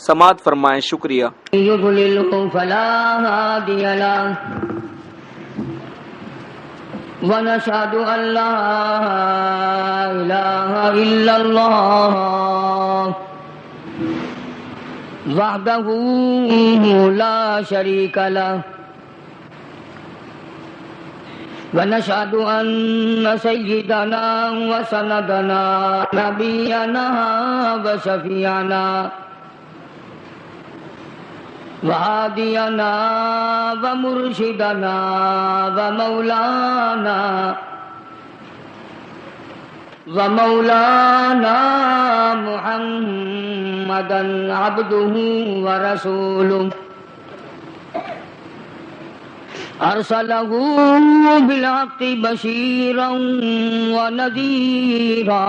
سماعت فرمائیں. شکریہ. يضلله فلا هادي له ونشهد أن لا إله إلا الله وحده لا شريك له ونشهد أن سيدنا وسندنا نبينا وشفيعنا وهادينا ومرشدنا ومولانا محمدا عبده ورسوله أرسله بالحق بشيرا ونذيرا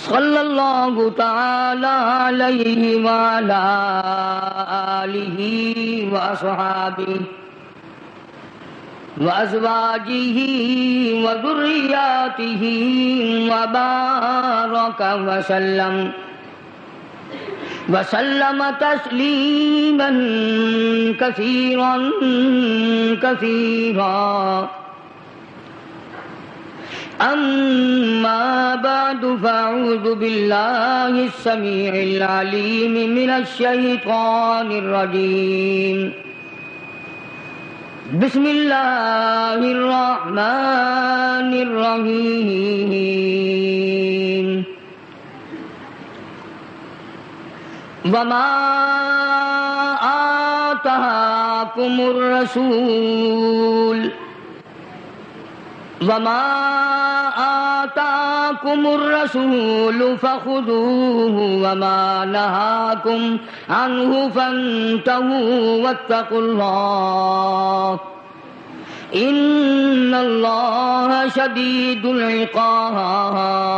صلى الله تعالى عليه وعلى آله وأصحابه وأزواجه وذرياته وبارك وسلم تسليما كثيرا كثيرا. أما بعد فأعوذ بالله السميع العليم من الشيطان الرجيم. بسم الله الرحمن الرحيم. وما آتاكم الرسول فخذوه وما نهاكم عنه فانتهوا واتقوا الله إن الله شديد العقاب.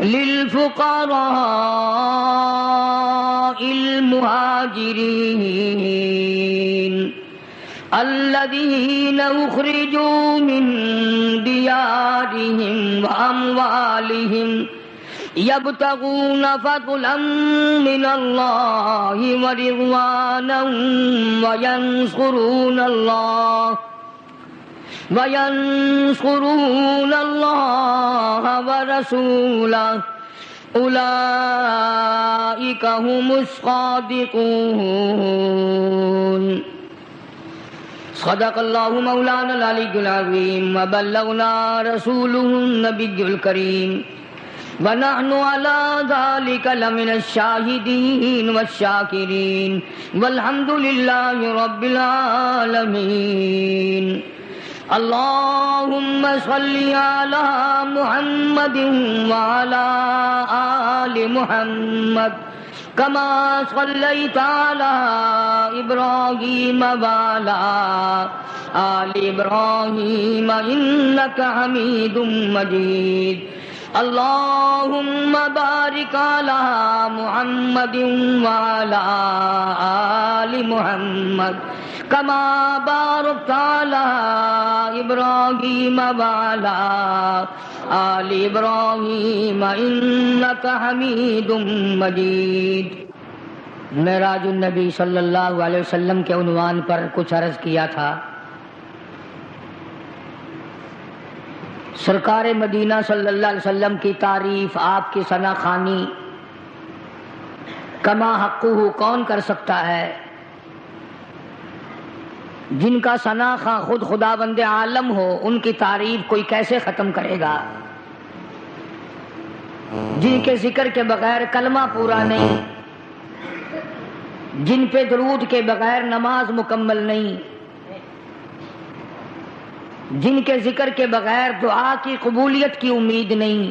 للفقراء المهاجرين الذين أخرجوا من ديارهم وأموالهم يبتغون فضلا من الله ورضوانا وينصرون الله ورسوله أولئك هم الصادقون. صدق الله مولانا العلي العظيم وبلغنا رسوله النبي الكريم ونحن على ذلك لمن الشاهدين والشاكرين والحمد لله رب العالمين. اللهم صل على محمد وعلى آل محمد كما صليت على إبراهيم وعلى آل إبراهيم إنك حميد مجيد. اللهم بارك على محمد وعلى آل محمد كما باركت على إبراهيم وعلى آل إبراهيم إنك حميد مجيد. معراج النبی صلی اللہ علیہ وسلم کے عنوان پر کچھ عرض کیا تھا. سرکار مدینہ صلی اللہ علیہ وسلم کی تعریف، آپ کی ثنا خوانی کما حقہ کون کر سکتا ہے؟ جن کا ثنا خواہ خود خداوند عالم ہو ان کی تعریف کوئی کیسے ختم کرے گا؟ جن کے ذکر کے بغیر کلمہ پورا نہیں، جن پہ درود کے بغیر نماز مکمل نہیں، جن کے ذکر کے بغیر دعا کی قبولیت کی امید نہیں.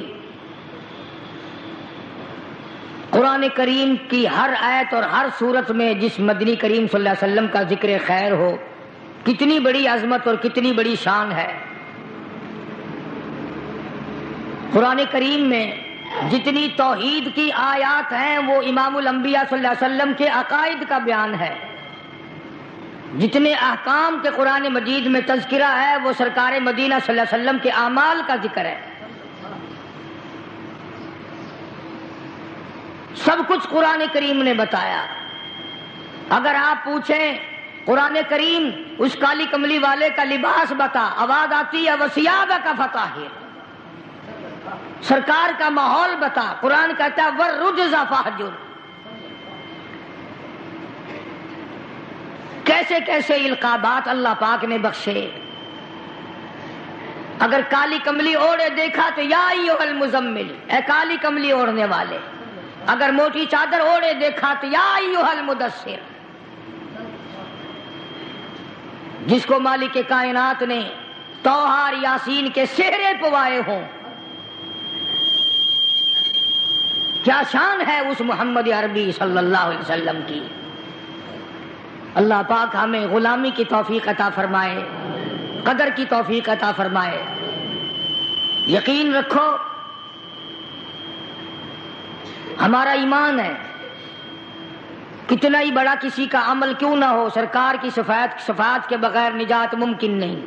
قرآن کریم کی ہر آیت اور ہر صورت میں جس مدنی کریم صلی اللہ علیہ وسلم کا ذکر خیر ہو، کتنی بڑی عظمت اور کتنی بڑی شان ہے. قرآن کریم میں جتنی توحید کی آیات ہیں وہ امام الانبیاء صلی اللہ علیہ وسلم کے عقائد کا بیان ہے. جتنے احکام کے قرآن مجید میں تذکرہ ہے وہ سرکار مدینہ صلی اللہ علیہ وسلم کے اعمال کا ذکر ہے. سب کچھ قرآن کریم نے بتایا۔ اگر آپ پوچھیں قرآن کریم اس کالی کملی والے کا لباس بتا، آواز آتی ہے وَثِيَابَكَ فَطَهِّرْ، سرکار کا ماحول بتا، قرآن کہتا ہے وَالرُّجْزَ فَاهْجُرْ۔ کیسے کیسے القابات اللہ پاک نے بخشے۔ اگر کالی کملی اوڑھے دیکھا تو یا ایھا المزمل، اے کالی کملی اوڑھنے والے۔ اگر موٹی چادر اوڑھے دیکھا تو یا ایھا المدثر، جس کو مالک کائنات نے طٰہٰ اور یاسین کے سہرے پوائے ہوں، کیا شان ہے اس محمد عربی صلی اللہ علیہ وسلم کی۔ اللہ پاک ہمیں غلامی کی توفیق عطا فرمائے، قدر کی توفیق عطا فرمائے۔ یقین رکھو ہمارا ایمان ہے، کتنا ہی بڑا کسی کا عمل کیوں نہ ہو، سرکار کی شفاعت کے بغیر نجات ممکن نہیں۔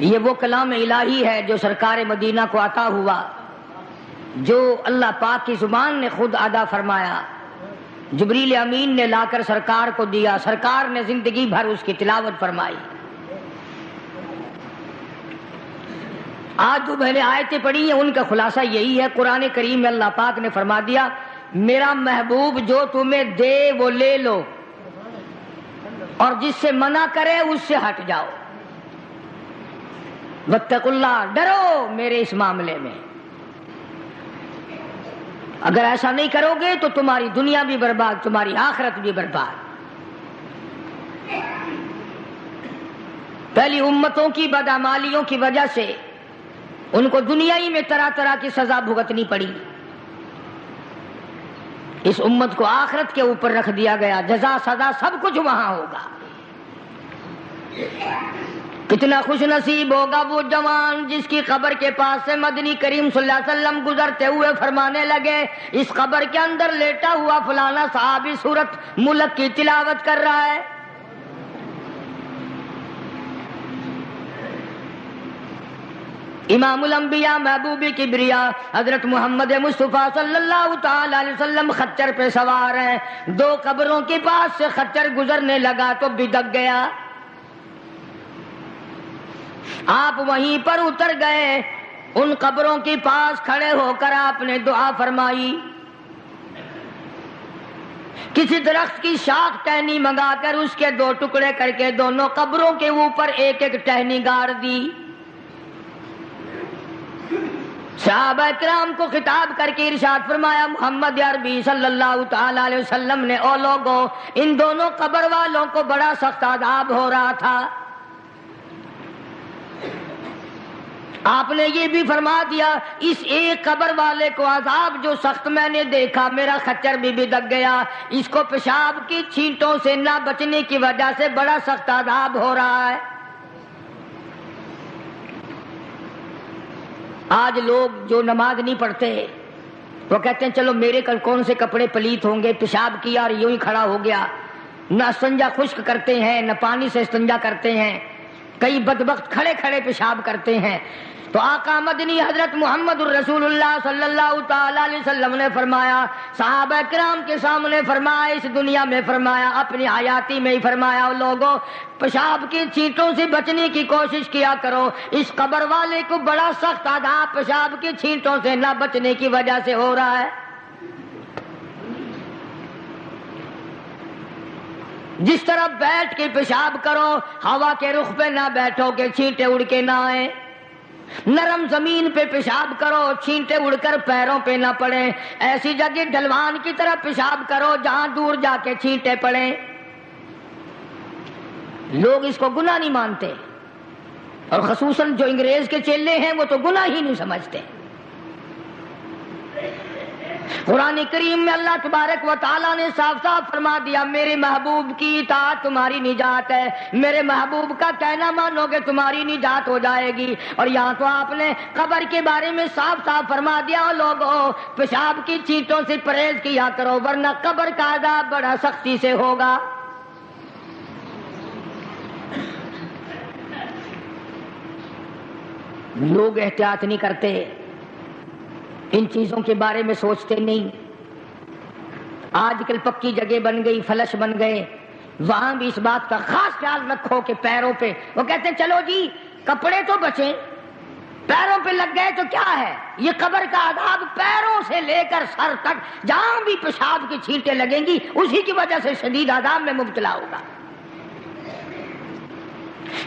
یہ وہ کلام الہی ہے جو سرکار مدینہ کو عطا ہوا، جو اللہ پاک کی زبان نے خود ادا فرمایا، جبریل امین نے لا کر سرکار کو دیا، سرکار نے زندگی بھر اس کی تلاوت فرمائی۔ آج جو میں نے آیتیں پڑھی ہیں ان کا خلاصہ یہی ہے، قرآن کریم میں اللہ پاک نے فرما دیا میرا محبوب جو تمہیں دے وہ لے لو، اور جس سے منع کرے اس سے ہٹ جاؤ۔ واتقوا اللہ، ڈرو میرے اس معاملے میں۔ اگر ایسا نہیں کرو گے تو تمہاری دنیا بھی برباد، تمہاری آخرت بھی برباد۔ پہلی امتوں کی بدعمالیوں کی وجہ سے ان کو دنیا ہی میں طرح طرح کی سزا بھگتنی پڑی، اس امت کو آخرت کے اوپر رکھ دیا گیا، جزا سزا سب کچھ وہاں ہوگا۔ کتنا خوش نصیب ہوگا وہ جوان جس کی قبر کے پاس سے مدنی کریم صلی اللہ علیہ وسلم گزرتے ہوئے فرمانے لگے اس قبر کے اندر لیٹا ہوا فلانا صحابی سورت ملک کی تلاوت کر رہا ہے۔ امام الانبیاء محبوب کبریا حضرت محمد مصطفیٰ صلی اللہ تعالی علیہ وسلم خچر پہ سوار ہیں، دو قبروں کے پاس سے خچر گزرنے لگا تو بدک گیا، آپ وہیں پر اتر گئے، ان قبروں کے پاس کھڑے ہو کر آپ نے دعا فرمائی، کسی درخت کی شاخ ٹہنی منگا کر اس کے دو ٹکڑے کر کے دونوں قبروں کے اوپر ایک ایک ٹہنی گاڑ دی۔ صحابہ کرام کو خطاب کر کے ارشاد فرمایا محمد عربی صلی اللہ تعالی علیہ وسلم نے او لوگوں ان دونوں قبر والوں کو بڑا سخت عذاب ہو رہا تھا، آپ نے یہ بھی فرما دیا اس ایک قبر والے کو عذاب جو سخت میں نے دیکھا، میرا خچر بھی بدک گیا، اس کو پیشاب کی چھینٹوں سے نہ بچنے کی وجہ سے بڑا سخت عذاب ہو رہا ہے۔ آج لوگ جو نماز نہیں پڑھتے وہ کہتے ہیں چلو میرے کل کون سے کپڑے پلیت ہوں گے، پیشاب کیا اور یوں ہی کھڑا ہو گیا، نہ استنجا خشک کرتے ہیں نہ پانی سے استنجا کرتے ہیں، کئی بدبخت کھڑے کھڑے پیشاب کرتے ہیں۔ تو آقا مدنی حضرت محمد الرسول اللہ صلی اللہ تعالی علیہ وسلم نے فرمایا، صحابہ کرام کے سامنے فرمایا، اس دنیا میں فرمایا، اپنی حیاتی میں ہی فرمایا، لوگوں پیشاب کی چھینٹوں سے بچنے کی کوشش کیا کرو، اس قبر والے کو بڑا سخت عذاب پیشاب کی چھینٹوں سے نہ بچنے کی وجہ سے ہو رہا ہے۔ جس طرح بیٹھ کے پیشاب کرو، ہوا کے رخ پہ نہ بیٹھو کہ چھینٹے اڑ کے نہ آئیں، نرم زمین پہ پیشاب کرو چھینٹے اڑ کر پیروں پہ نہ پڑیں، ایسی جگہ ڈھلوان کی طرح پیشاب کرو جہاں دور جا کے چھینٹے پڑیں۔ لوگ اس کو گناہ نہیں مانتے، اور خصوصاً جو انگریز کے چیلے ہیں وہ تو گناہ ہی نہیں سمجھتے۔ قرآن کریم میں اللہ تبارک و تعالیٰ نے صاف صاف فرما دیا میرے محبوب کی اطاعت تمہاری نجات ہے، میرے محبوب کا کہنا مانو گے تمہاری نجات ہو جائے گی۔ اور یہاں تو آپ نے قبر کے بارے میں صاف صاف فرما دیا لوگوں پیشاب کی چیٹوں سے پرہیز کیا کرو ورنہ قبر کا عذاب بڑا سختی سے ہوگا۔ لوگ احتیاط نہیں کرتے، ان چیزوں کے بارے میں سوچتے نہیں. آج کل پکی جگہ بن گئی، فلش بن گئے، وہاں بھی اس بات کا خاص خیال رکھو کہ پیروں پہ، وہ کہتے ہیں چلو جی کپڑے تو بچیں، پیروں پہ لگ گئے تو کیا ہے. یہ قبر کا عذاب پیروں سے لے کر سر تک جہاں بھی پیشاب کی چھینٹیں لگیں گی اسی کی وجہ سے شدید عذاب میں مبتلا ہوگا.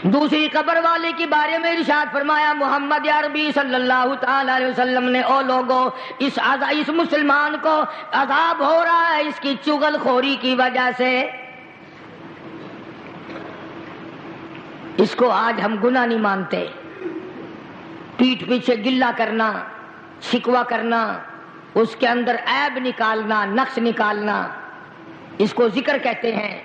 دوسری قبر والے کے بارے میں ارشاد فرمایا محمد عربی صلی اللہ تعالی علیہ وسلم نے، او لوگو اس مسلمان کو عذاب ہو رہا ہے اس کی چغل خوری کی وجہ سے. اس کو آج ہم گناہ نہیں مانتے، پیٹھ پیچھے گلہ کرنا، شکوہ کرنا، اس کے اندر عیب نکالنا، نقص نکالنا، اس کو ذکر کہتے ہیں.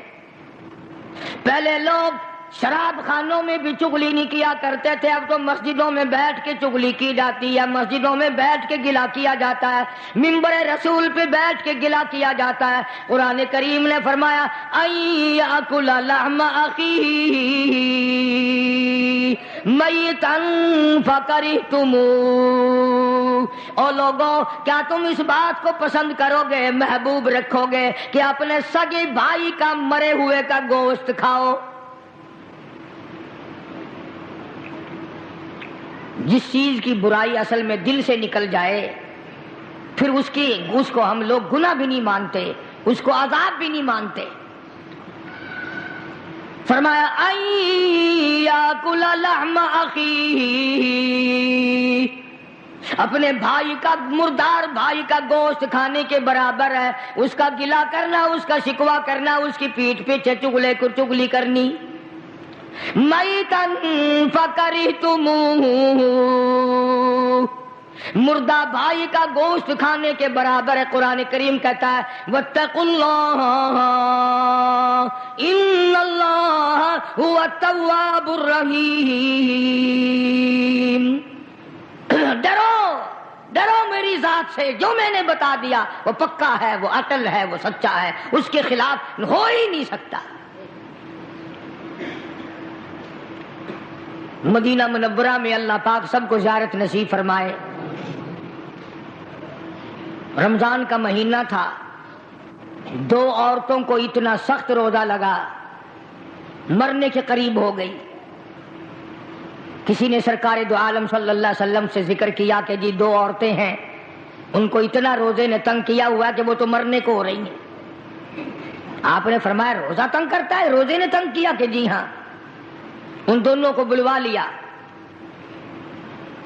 پہلے لوگ شراب خانوں میں بھی چغلی نہیں کیا کرتے تھے، اب تو مسجدوں میں بیٹھ کے چغلی کی جاتی ہے، مسجدوں میں بیٹھ کے گلہ کیا جاتا ہے، منبر رسول پہ بیٹھ کے گلہ کیا جاتا ہے. قرآن کریم نے فرمایا ایاکل لحم اخیہ میتا فکرہتموہ. او لوگوں کیا تم اس بات کو پسند کرو گے، محبوب رکھو گے کہ اپنے سگے بھائی کا مرے ہوئے کا گوشت کھاؤ؟ جس چیز کی برائی اصل میں دل سے نکل جائے پھر اس کو ہم لوگ گناہ بھی نہیں مانتے، اس کو عذاب بھی نہیں مانتے. فرمایا ایاکل لحم اخیہ، اپنے بھائی کا، مردار بھائی کا گوشت کھانے کے برابر ہے اس کا گلہ کرنا، اس کا شکوہ کرنا، اس کی پیٹھ پیچھے چغلی کرنی. میتا فکرہتموہ، مردہ بھائی کا گوشت کھانے کے برابر ہے. قرآن کریم کہتا ہے واتقوا اللہ ان اللہ هو التواب الرحیم. ڈرو میری ذات سے، جو میں نے بتا دیا وہ پکا ہے، وہ اٹل ہے، وہ سچا ہے، اس کے خلاف ہو ہی نہیں سکتا. مدینہ منورہ میں اللہ پاک سب کو زیارت نصیب فرمائے. رمضان کا مہینہ تھا، دو عورتوں کو اتنا سخت روزہ لگا، مرنے کے قریب ہو گئی. کسی نے سرکار دو عالم صلی اللہ علیہ وسلم سے ذکر کیا کہ جی دو عورتیں ہیں، ان کو اتنا روزے نے تنگ کیا ہوا کہ وہ تو مرنے کو ہو رہی ہیں. آپ نے فرمایا روزہ تنگ کرتا ہے؟ روزے نے تنگ کیا؟ کہ جی ہاں. ان دونوں کو بلوا لیا.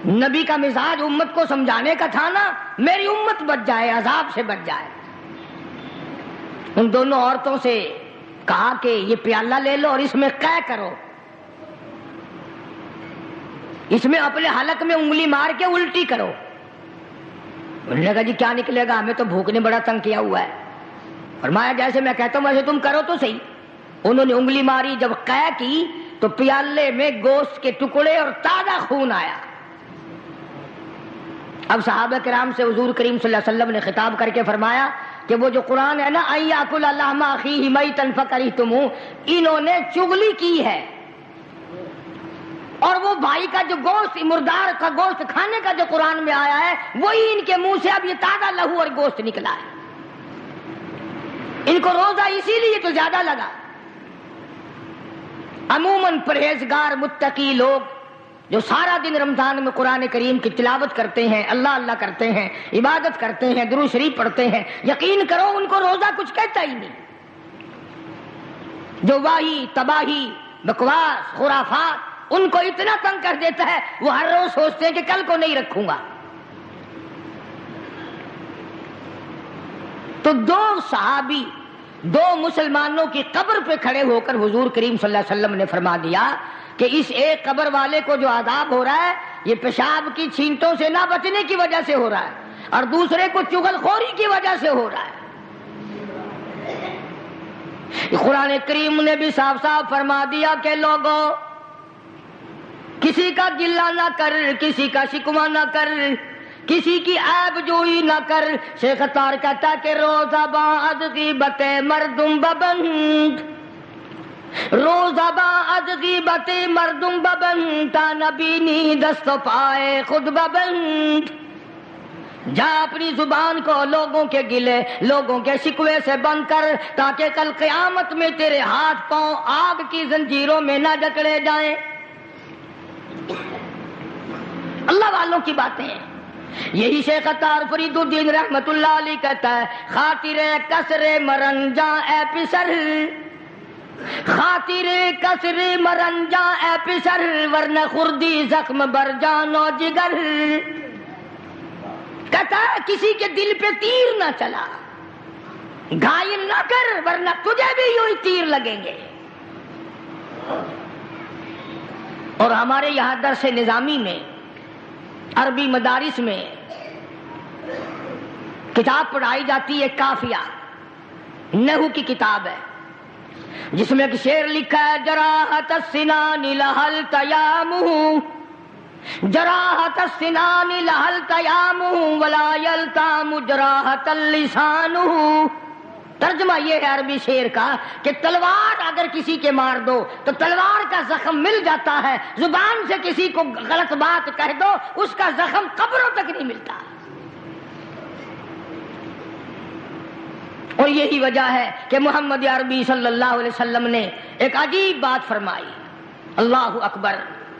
نبی کا مزاج امت کو سمجھانے کا تھا نا، میری امت بچ جائے، عذاب سے بچ جائے. ان دونوں عورتوں سے کہا کہ یہ پیالہ لے لو اور اس میں قے کرو، اس میں اپنے حلق میں انگلی مار کے الٹی کرو. انہوں نے کہا جی کیا نکلے گا، ہمیں تو بھوک نے بڑا تنگ کیا ہوا ہے. فرمایا جیسے میں کہتا ہوں ویسے تم کرو تو صحیح. انہوں نے انگلی ماری، جب قے کی تو پیالے میں گوشت کے ٹکڑے اور تازہ خون آیا. اب صحابہ کرام سے حضور کریم صلی اللہ علیہ وسلم نے خطاب کر کے فرمایا کہ وہ جو قرآن ہے نا ایاکل لحم اخیہ میتا فکرہتموہ، انہوں نے چغلی کی ہے، اور وہ بھائی کا جو گوشت، مردار کا گوشت کھانے کا جو قرآن میں آیا ہے وہی ان کے منہ سے اب یہ تازہ لہو اور گوشت نکلا ہے. ان کو روزہ اسی لیے تو زیادہ لگا. عموماً پرہیزگار متقی لوگ جو سارا دن رمضان میں قرآن کریم کی تلاوت کرتے ہیں، اللہ اللہ کرتے ہیں، عبادت کرتے ہیں، درود شریف پڑھتے ہیں، یقین کرو ان کو روزہ کچھ کہتا ہی نہیں. جو واہی تباہی بکواس خرافات ان کو اتنا تنگ کر دیتا ہے وہ ہر روز سوچتے ہیں کہ کل کو نہیں رکھوں گا. تو دو صحابی دو مسلمانوں کی قبر پہ کھڑے ہو کر حضور کریم صلی اللہ علیہ وسلم نے فرما دیا کہ اس ایک قبر والے کو جو عذاب ہو رہا ہے یہ پیشاب کی چھینٹوں سے نہ بچنے کی وجہ سے ہو رہا ہے، اور دوسرے کو چغل خوری کی وجہ سے ہو رہا ہے. قرآن کریم نے بھی صاف صاف فرما دیا کہ لوگوں کسی کا گلہ نہ کر، کسی کا شکوہ نہ کر، کسی کی عیب جوئی نہ کر. شیخ اتار کہتا کہ روزہ بعد غیبت مردم ببند، روزہ با از غیبت مردم ببند تا نبینی دست و پائے خود ببند. جا اپنی زبان کو لوگوں کے گلے لوگوں کے شکوے سے بند کر تاکہ کل قیامت میں تیرے ہاتھ پاؤں آگ کی زنجیروں میں نہ جکڑے جائیں. اللہ والوں کی باتیں ہیں. یہی شیخ عطار فرید الدین رحمت اللہ علیہ کہتا ہے خاطر کسر مرنجاں اے پسر، خاطر کسر مرنجاں اے پسر، ورنہ خردی زخم بر جان و جگر. کہتا ہے کسی کے دل پہ تیر نہ چلا، گھائل نہ کر ورنہ تجھے بھی یوں ہی تیر لگیں گے. اور ہمارے یہاں درس نظامی میں عربی مدارس میں کتاب پڑھائی جاتی ہے کافیہ، نحو کی کتاب ہے، جس میں ایک شعر لکھا ہے جراحت السنان لہل تیامہ، جراحت السنان لہل تیامہ ولا یلتام جراحت اللسان. ترجمہ یہ ہے عربی شعر کا کہ تلوار اگر کسی کے مار دو تو تلوار کا زخم مل جاتا ہے، زبان سے کسی کو غلط بات کہہ دو اس کا زخم قبروں تک نہیں ملتا. اور یہی وجہ ہے کہ محمد عربی صلی اللہ علیہ وسلم نے ایک عجیب بات فرمائی. اللہ اکبر،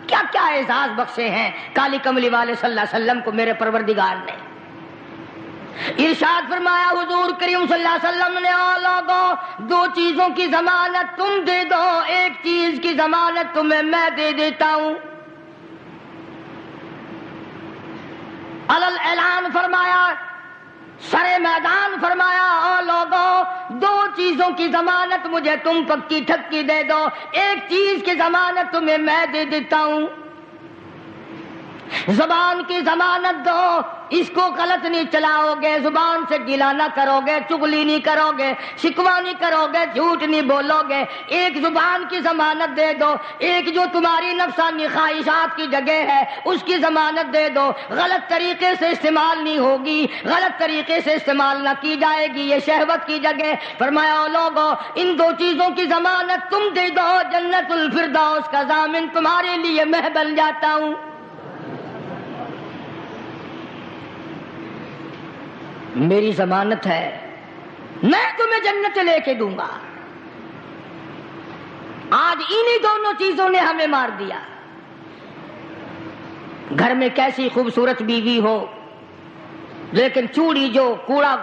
کیا کیا اعزاز بخشے ہیں کالی کملی والے صلی اللہ علیہ وسلم کو میرے پروردگار نے. ارشاد فرمایا حضور کریم صلی اللہ علیہ وسلم نے لوگوں دو چیزوں کی ضمانت تم دے دو، ایک چیز کی ضمانت تمہیں میں دے دیتا ہوں. علل اعلان فرمایا، سر میدان فرمایا او لوگوں دو چیزوں کی ضمانت مجھے تم پکی ٹھکی دے دو، ایک چیز کی ضمانت تمہیں میں دے دیتا ہوں. زبان کی ضمانت دو، اس کو غلط نہیں چلاؤ گے، زبان سے گلا نہ کرو گے، چغلی نہیں کرو گے، شکوہ نہیں کرو گے، جھوٹ نہیں بولو گے. ایک زبان کی ضمانت دے دو، ایک جو تمہاری نفسانی خواہشات کی جگہ ہے اس کی ضمانت دے دو، غلط طریقے سے استعمال نہیں ہوگی، غلط طریقے سے استعمال نہ کی جائے گی، یہ شہوت کی جگہ. فرمایا لوگوں ان دو چیزوں کی ضمانت تم دے دو، جنت الفردوس کا ضامن تمہارے لیے میں بن جاتا ہوں. میری ضمانت ہے میں تمہیں جنت لے کے دوں گا. آج انہی دونوں چیزوں نے ہمیں مار دیا. گھر میں کیسی خوبصورت بیوی ہو لیکن چوڑی جو کوڑا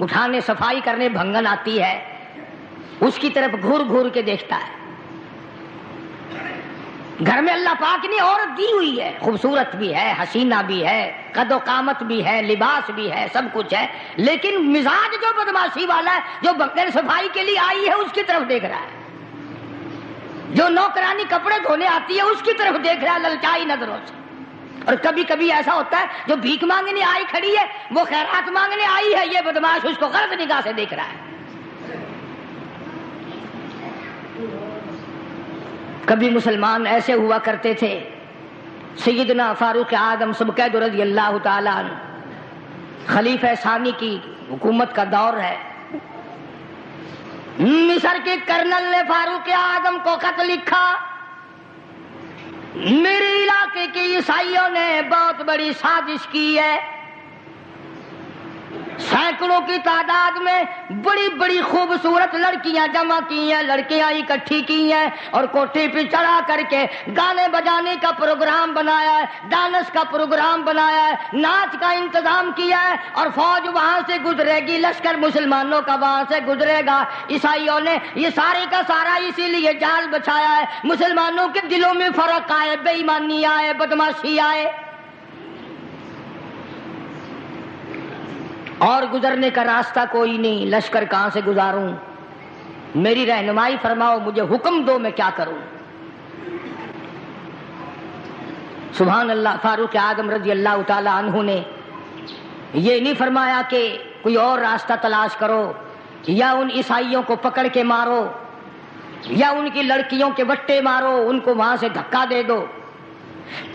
اٹھانے صفائی کرنے بھنگن آتی ہے اس کی طرف گھور گھور کے دیکھتا ہے. گھر میں اللہ پاک نے عورت دی ہوئی ہے، خوبصورت بھی ہے، حسینہ بھی ہے، قد و قامت بھی ہے، لباس بھی ہے، سب کچھ ہے، لیکن مزاج جو بدماشی والا ہے، جو بغیر صفائی کے لیے آئی ہے اس کی طرف دیکھ رہا ہے، جو نوکرانی کپڑے دھونے آتی ہے اس کی طرف دیکھ رہا ہے للچائی نظروں سے. اور کبھی کبھی ایسا ہوتا ہے جو بھیک مانگنے آئی کھڑی ہے وہ خیرات مانگنے آئی ہے، یہ بدماش اس کو غلط نگاہ سے دیکھ رہا ہے. کبھی مسلمان ایسے ہوا کرتے تھے. سیدنا فاروق اعظم سبقید رضی اللہ تعالیٰ عنہ، خلیفہ ثانی کی حکومت کا دور ہے. مصر کے کرنل نے فاروق اعظم کو خط لکھا، میرے علاقے کے عیسائیوں نے بہت بڑی سازش کی ہے، سینکڑوں کی تعداد میں بڑی بڑی خوبصورت لڑکیاں جمع کی ہیں، لڑکیاں اکٹھی کی ہیں اور کوٹھی پہ چڑھا کر کے گانے بجانے کا پروگرام بنایا ہے، ڈانس کا پروگرام بنایا ہے، ناچ کا انتظام کیا ہے اور فوج وہاں سے گزرے گی، لشکر مسلمانوں کا وہاں سے گزرے گا. عیسائیوں نے یہ سارے کا سارا اسی لیے جال بچایا ہے مسلمانوں کے دلوں میں فرق آئے، بے ایمانی آئے، بدماشی آئے. اور گزرنے کا راستہ کوئی نہیں، لشکر کہاں سے گزاروں، میری رہنمائی فرماؤ، مجھے حکم دو میں کیا کروں. سبحان اللہ. فاروق اعظم رضی اللہ تعالی عنہ نے یہ نہیں فرمایا کہ کوئی اور راستہ تلاش کرو یا ان عیسائیوں کو پکڑ کے مارو یا ان کی لڑکیوں کے وٹے مارو، ان کو وہاں سے دھکا دے دو.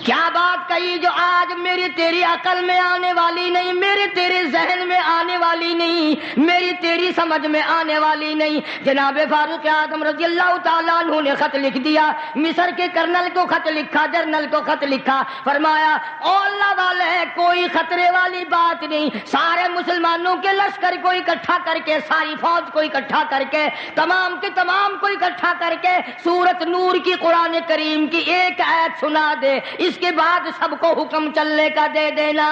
کیا بات کہی جو آج میری تیری عقل میں آنے والی نہیں، میری تیرے ذہن میں آنے والی نہیں، میری تیری سمجھ میں آنے والی نہیں۔ جناب فاروق اعظم رضی اللہ تعالیٰ عنہ نے خط لکھ دیا، مصر کے کرنل کو خط لکھا، جنرل کو خط لکھا، فرمایا او اللہ والے کوئی خطرے والی بات نہیں، سارے مسلمانوں کے لشکر کو اکٹھا کر کے، ساری فوج کو اکٹھا کر کے، تمام کے تمام کو اکٹھا کر کے سورت نور کی قرآن کریم کی ایک آیت سنا دے، اس کے بعد سب کو حکم چلنے کا دے دینا۔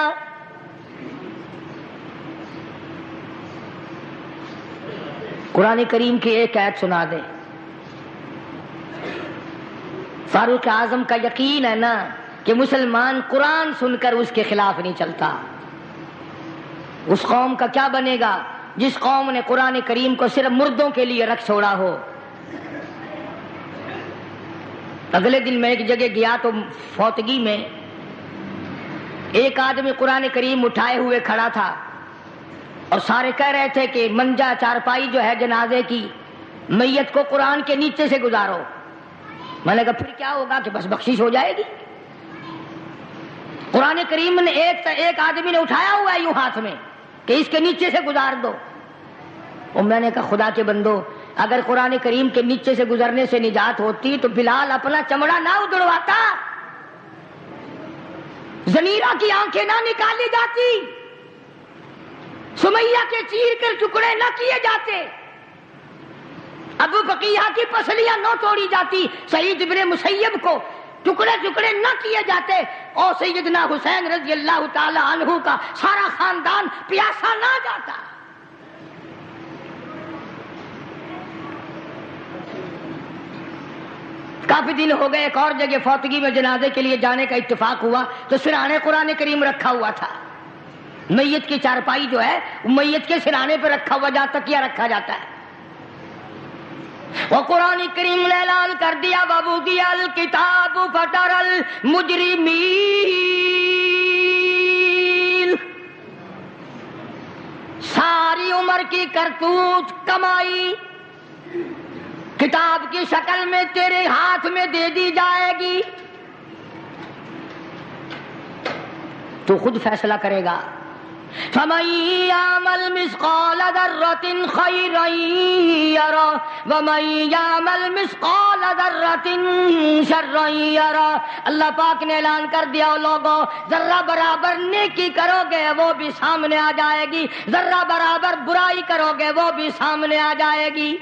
قرآن کریم کی ایک آیت سنا دے۔ فاروق اعظم کا یقین ہے نا کہ مسلمان قرآن سن کر اس کے خلاف نہیں چلتا۔ اس قوم کا کیا بنے گا جس قوم نے قرآن کریم کو صرف مردوں کے لیے رکھ چھوڑا ہو۔ اگلے دن میں ایک جگہ گیا تو فوتگی میں ایک آدمی قرآن کریم اٹھائے ہوئے کھڑا تھا اور سارے کہہ رہے تھے کہ منجا چارپائی جو ہے جنازے کی، میت کو قرآن کے نیچے سے گزارو۔ میں نے کہا پھر کیا ہوگا کہ بس بخشش ہو جائے گی؟ قرآن کریم نے ایک آدمی نے اٹھایا ہوا ہے یوں ہاتھ میں کہ اس کے نیچے سے گزار دو۔ اور میں نے کہا خدا کے بندو، اگر قرآن کریم کے نیچے سے گزرنے سے نجات ہوتی تو بلال اپنا چمڑا نہ ادڑواتا، زنیرہ کی آنکھیں نہ نکالی جاتی، سمیہ کے چیر کر ٹکڑے نہ کیے جاتے، ابو بقیہ کی پسلیاں نہ توڑی جاتی، سعید ابن مسیب کو ٹکڑے ٹکڑے نہ کیے جاتے، اور سیدنا حسین رضی اللہ تعالی عنہ کا سارا خاندان پیاسا نہ جاتا۔ کافی دن ہو گئے، ایک اور جگہ فوتگی میں جنازے کے لیے جانے کا اتفاق ہوا تو سرانے قرآن کریم رکھا ہوا تھا۔ میت کی چارپائی جو ہے میت کے سرانے پہ رکھا ہوا، جہاں تکیہ رکھا جاتا ہے۔ وہ قرآن کریم نے اعلان کر دیا وَوُضِعَ الْكِتَابُ فَتَرَى الْمُجْرِمِينَ، ساری عمر کی کرتوت کمائی کتاب کی شکل میں تیرے ہاتھ میں دے دی جائے گی، تو خود فیصلہ کرے گا۔ فَمَن يَعْمَلْ مِثْقَالَ ذَرَّةٍ خَيْرًا يَرَهُ وَمَن يَعْمَلْ مِثْقَالَ ذَرَّةٍ شَرًّا يَرَهُ۔ اللہ پاک نے اعلان کر دیا لوگوں، ذرہ برابر نیکی کرو گے وہ بھی سامنے آ جائے گی، ذرہ برابر برائی کرو گے وہ بھی سامنے آ جائے گی۔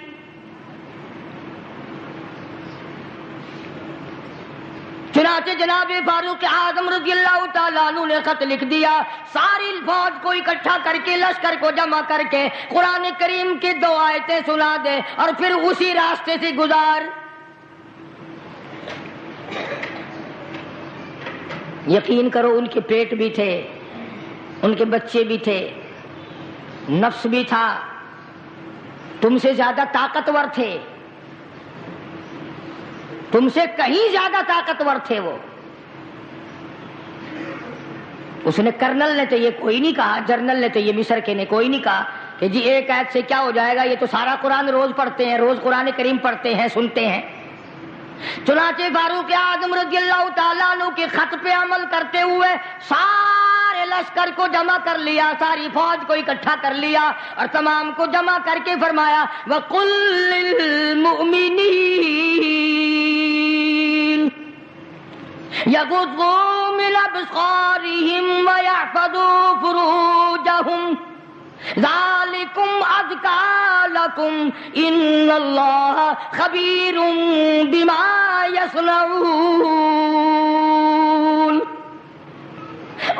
چنانچہ جناب فاروق اعظم رضی اللہ تعالیٰ عنہ نے خط لکھ دیا، ساری فوج کو اکٹھا کر کے، لشکر کو جمع کر کے قرآن کریم کی 2 آیتیں سنا دے اور پھر اسی راستے سے گزار۔ یقین کرو ان کے پیٹ بھی تھے، ان کے بچے بھی تھے، نفس بھی تھا، تم سے زیادہ طاقتور تھے، تم سے کہیں زیادہ طاقتور تھے وہ۔ اس نے کرنل نے تو یہ کوئی نہیں کہا، جنرل نے تو یہ مصر کے نے کوئی نہیں کہا کہ جی ایک آیت سے کیا ہو جائے گا، یہ تو سارا قرآن روز پڑھتے ہیں، روز قرآن کریم پڑھتے ہیں، سنتے ہیں۔ چنانچہ فاروق اعظم رضی اللہ تعالیٰ عنہ کے خط پہ عمل کرتے ہوئے سارے لشکر کو جمع کر لیا، ساری فوج کو اکٹھا کر لیا اور تمام کو جمع کر کے فرمایا وَقُلْ لِلْمُؤْمِنِينَ يَغُضُّوا مِنْ أَبْصَارِهِمْ وَيَحْفَظُوا فُرُوجَهُمْ ذَلِكُمْ أَزْكَىٰ لَكُمْ إِنَّ اللَّهَ خَبِيرٌ بِمَا يَصْنَعُونَ۔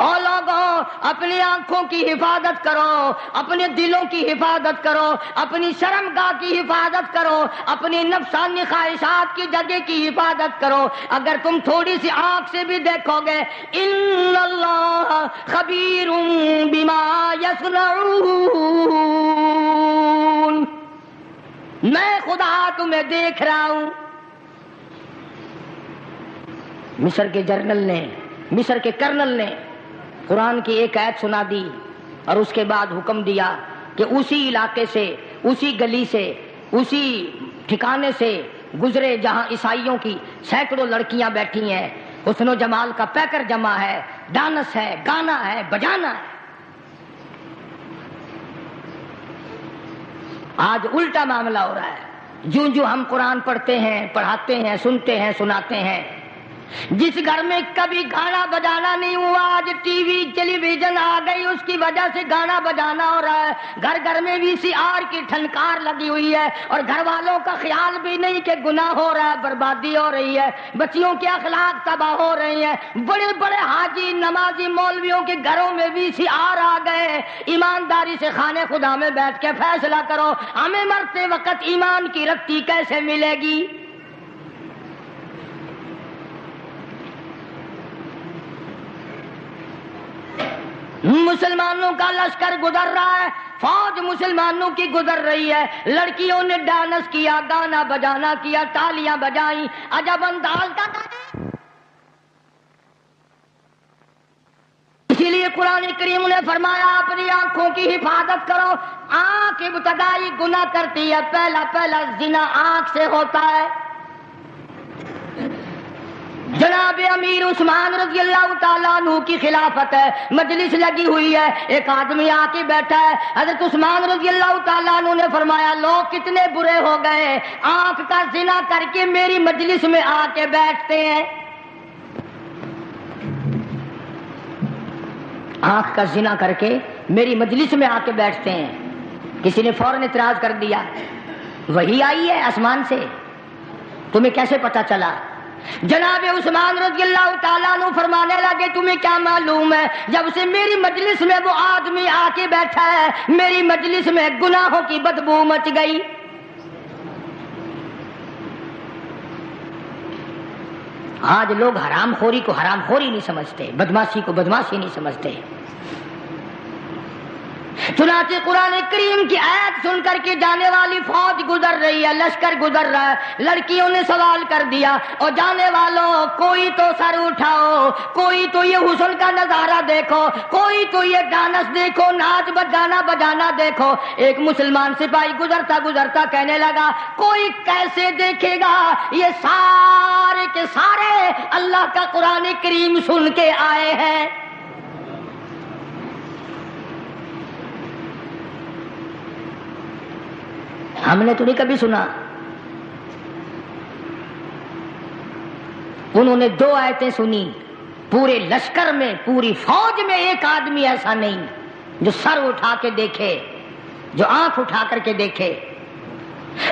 اور لوگوں اپنی آنکھوں کی حفاظت کرو، اپنے دلوں کی حفاظت کرو، اپنی شرمگاہ کی حفاظت کرو، اپنی نفسانی خواہشات کی جگہ کی حفاظت کرو۔ اگر تم تھوڑی سی آنکھ سے بھی دیکھو گے ان اللہ خبیر بما یصنعون، میں خدا تمہیں دیکھ رہا ہوں۔ مصر کے جنرل نے، مصر کے کرنل نے قرآن کی ایک آیت سنا دی اور اس کے بعد حکم دیا کہ اسی علاقے سے، اسی گلی سے، اسی ٹھکانے سے گزرے جہاں عیسائیوں کی سینکڑوں لڑکیاں بیٹھی ہیں، حسن و جمال کا پیکر جمع ہے، ڈانس ہے، گانا ہے، بجانا ہے۔ آج الٹا معاملہ ہو رہا ہے، جو ہم قرآن پڑھتے ہیں، پڑھاتے ہیں، سنتے ہیں، سناتے ہیں، جس گھر میں کبھی گانا بجانا نہیں ہوا، آج ٹی وی ٹیلی ویژن آ گئی، اس کی وجہ سے گانا بجانا ہو رہا ہے۔ گھر گھر میں وی سی آر کی ٹھنکار لگی ہوئی ہے، اور گھر والوں کا خیال بھی نہیں کہ گناہ ہو رہا ہے، بربادی ہو رہی ہے، بچیوں کے اخلاق تباہ ہو رہے ہیں۔ بڑے بڑے حاجی نمازی مولویوں کے گھروں میں وی سی آر آ گئے۔ ایمانداری سے خانے خدا میں بیٹھ کے فیصلہ کرو، ہمیں مرتے وقت ایمان کی رتی کیسے ملے گی؟ مسلمانوں کا لشکر گزر رہا ہے، فوج مسلمانوں کی گزر رہی ہے، لڑکیوں نے ڈانس کیا، گانا بجانا کیا، تالیاں بجائیں، عجب انداز کا۔ اسی لیے قرآن کریم نے فرمایا اپنی آنکھوں کی حفاظت کرو۔ آنکھ ابتدائی گناہ کرتی ہے، پہلا زنا آنکھ سے ہوتا ہے۔ جناب امیر عثمان رضی اللہ تعالیٰ عنہ کی خلافت ہے، مجلس لگی ہوئی ہے، ایک آدمی آ کے بیٹھا ہے۔ حضرت عثمان رضی اللہ تعالیٰ عنہ نے فرمایا لوگ کتنے برے ہو گئے، آنکھ کا زنا کر کے میری مجلس میں آ کے بیٹھتے ہیں۔ آنکھ کا زنا کر کے میری مجلس میں آ کے بیٹھتے ہیں۔ کسی نے فوراً اعتراض کر دیا، وہی آئی ہے آسمان سے، تمہیں کیسے پتا چلا؟ جناب عثمان رضی اللہ تعالیٰ عنہ فرمانے لگے تمہیں کیا معلوم ہے، جب سے میری مجلس میں وہ آدمی آ کے بیٹھا ہے، میری مجلس میں گناہوں کی بدبو مچ گئی۔ آج لوگ حرام خوری کو حرام خوری نہیں سمجھتے، بدماشی کو بدماشی نہیں سمجھتے۔ چنانچہ قرآن کریم کی آیت سن کر کے جانے والی فوج گزر رہی ہے، لشکر گزر رہا ہے۔ لڑکیوں نے سوال کر دیا، اور جانے والوں کوئی تو سر اٹھاؤ، کوئی تو یہ حسن کا نظارہ دیکھو، کوئی تو یہ ڈانس دیکھو، ناچ بجانا دیکھو۔ ایک مسلمان سپاہی گزرتا کہنے لگا کوئی کیسے دیکھے گا، یہ سارے کے سارے اللہ کا قرآن کریم سن کے آئے ہیں۔ ہم نے تو نہیں کبھی سنا۔ انہوں نے 2 آیتیں سنی، پورے لشکر میں، پوری فوج میں ایک آدمی ایسا نہیں جو سر اٹھا کے دیکھے، جو آنکھ اٹھا کر کے دیکھے۔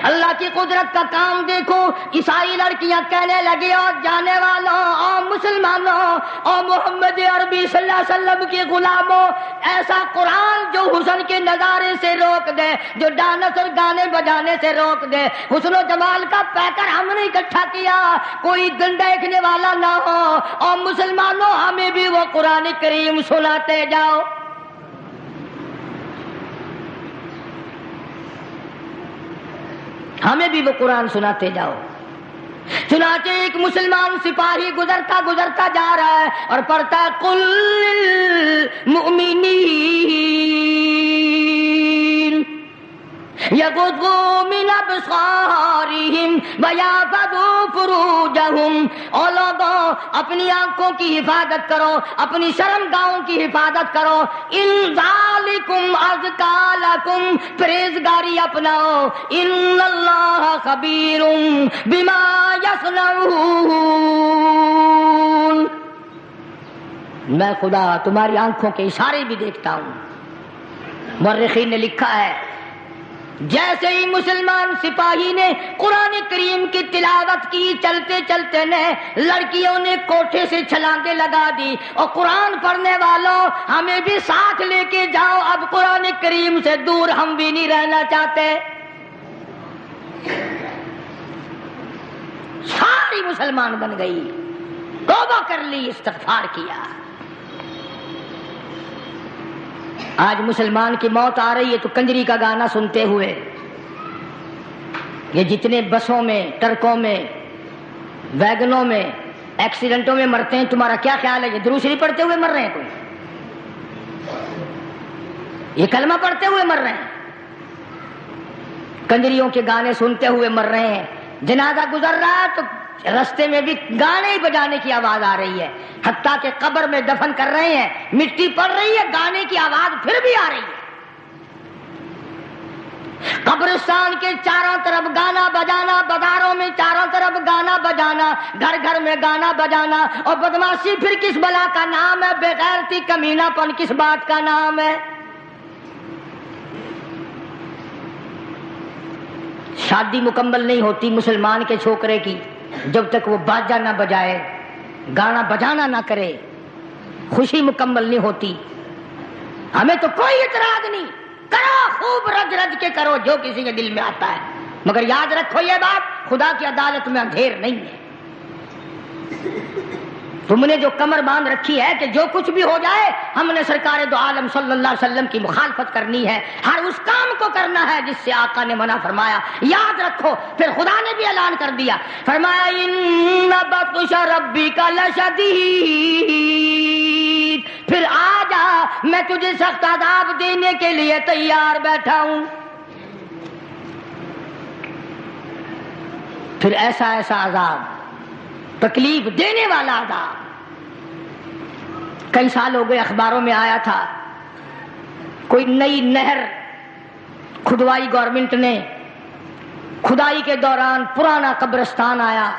اللہ کی قدرت کا کام دیکھو، عیسائی لڑکیاں کہنے لگی اور جانے والوں اور مسلمانوں اور محمد عربی صلی اللہ علیہ وسلم کے غلاموں، ایسا قرآن جو حسن کے نظارے سے روک دے، جو ڈانس اور گانے بجانے سے روک دے، حسن و جمال کا پیکر ہم نے اکٹھا کیا، کوئی دن دیکھنے والا نہ ہو، اور مسلمانوں ہمیں بھی وہ قرآن کریم سناتے جاؤ۔ ہمیں بھی وہ قرآن سناتے جاؤ۔ چنانچہ ایک مسلمان سپاہی گزرتا جا رہا ہے اور پڑھتا ہے قل للمؤمنین یغضوا من ابصارہم ویحفظوا فروجہم۔ اور لوگوں اپنی آنکھوں کی حفاظت کرو، اپنی شرمگاہوں کی حفاظت کرو۔ ان ذالکم ازکی لکم، پرہیزگاری اپناؤ۔ ان اللہ خبیر بما یصنعون، میں خدا تمہاری آنکھوں کے اشارے بھی دیکھتا ہوں۔ مورخین نے لکھا ہے جیسے ہی مسلمان سپاہی نے قرآن کریم کی تلاوت کی، چلتے چلتے نے لڑکیوں نے کوٹھے سے چھلانگیں لگا دی، اور قرآن پڑھنے والوں ہمیں بھی ساتھ لے کے جاؤ، اب قرآن کریم سے دور ہم بھی نہیں رہنا چاہتے۔ ساری مسلمان بن گئی، توبہ کر لی، استغفار کیا۔ آج مسلمان کی موت آ رہی ہے تو کنجری کا گانا سنتے ہوئے، یہ جتنے بسوں میں، ٹرکوں میں، ویگنوں میں ایکسیڈنٹوں میں مرتے ہیں، تمہارا کیا خیال ہے؟ یہ درود شریف پڑھتے ہوئے مر رہے ہیں؟ کوئی یہ کلمہ پڑھتے ہوئے مر رہے ہیں؟ کنجریوں کے گانے سنتے ہوئے مر رہے ہیں۔ جنازہ گزر رہا ہے تو رستے میں بھی گانے بجانے کی آواز آ رہی ہے، حتیٰ کہ قبر میں دفن کر رہے ہیں، مٹی پڑ رہی ہے، گانے کی آواز پھر بھی آ رہی ہے۔ قبرستان کے چاروں طرف گانا بجانا، بازاروں میں چاروں طرف گانا بجانا، گھر گھر میں گانا بجانا، اور بدماشی پھر کس بلا کا نام ہے؟ بے غیرتی، کمینہ پن کس بات کا نام ہے؟ شادی مکمل نہیں ہوتی مسلمان کے چھوکرے کی جب تک وہ باجا نہ بجائے، گانا بجانا نہ کرے، خوشی مکمل نہیں ہوتی۔ ہمیں تو کوئی اعتراض نہیں، کرو خوب رج رج کے کرو جو کسی کے دل میں آتا ہے، مگر یاد رکھو یہ بات، خدا کی عدالت میں اندھیر نہیں ہے۔ تم نے جو کمر باندھ رکھی ہے کہ جو کچھ بھی ہو جائے ہم نے سرکار دو عالم صلی اللہ علیہ وسلم کی مخالفت کرنی ہے، ہر اس کام کو کرنا ہے جس سے آقا نے منع فرمایا، یاد رکھو۔ پھر خدا نے بھی اعلان کر دیا، فرمایا ان بطش ربک لشدید، پھر آ جا میں تجھے سخت عذاب دینے کے لیے تیار بیٹھا ہوں۔ پھر ایسا ایسا عذاب، تکلیف دینے والا عذاب۔ کئی سال ہو گئے اخباروں میں آیا تھا، کوئی نئی نہر کھدوائی گورنمنٹ نے، کھدائی کے دوران پرانا قبرستان آیا،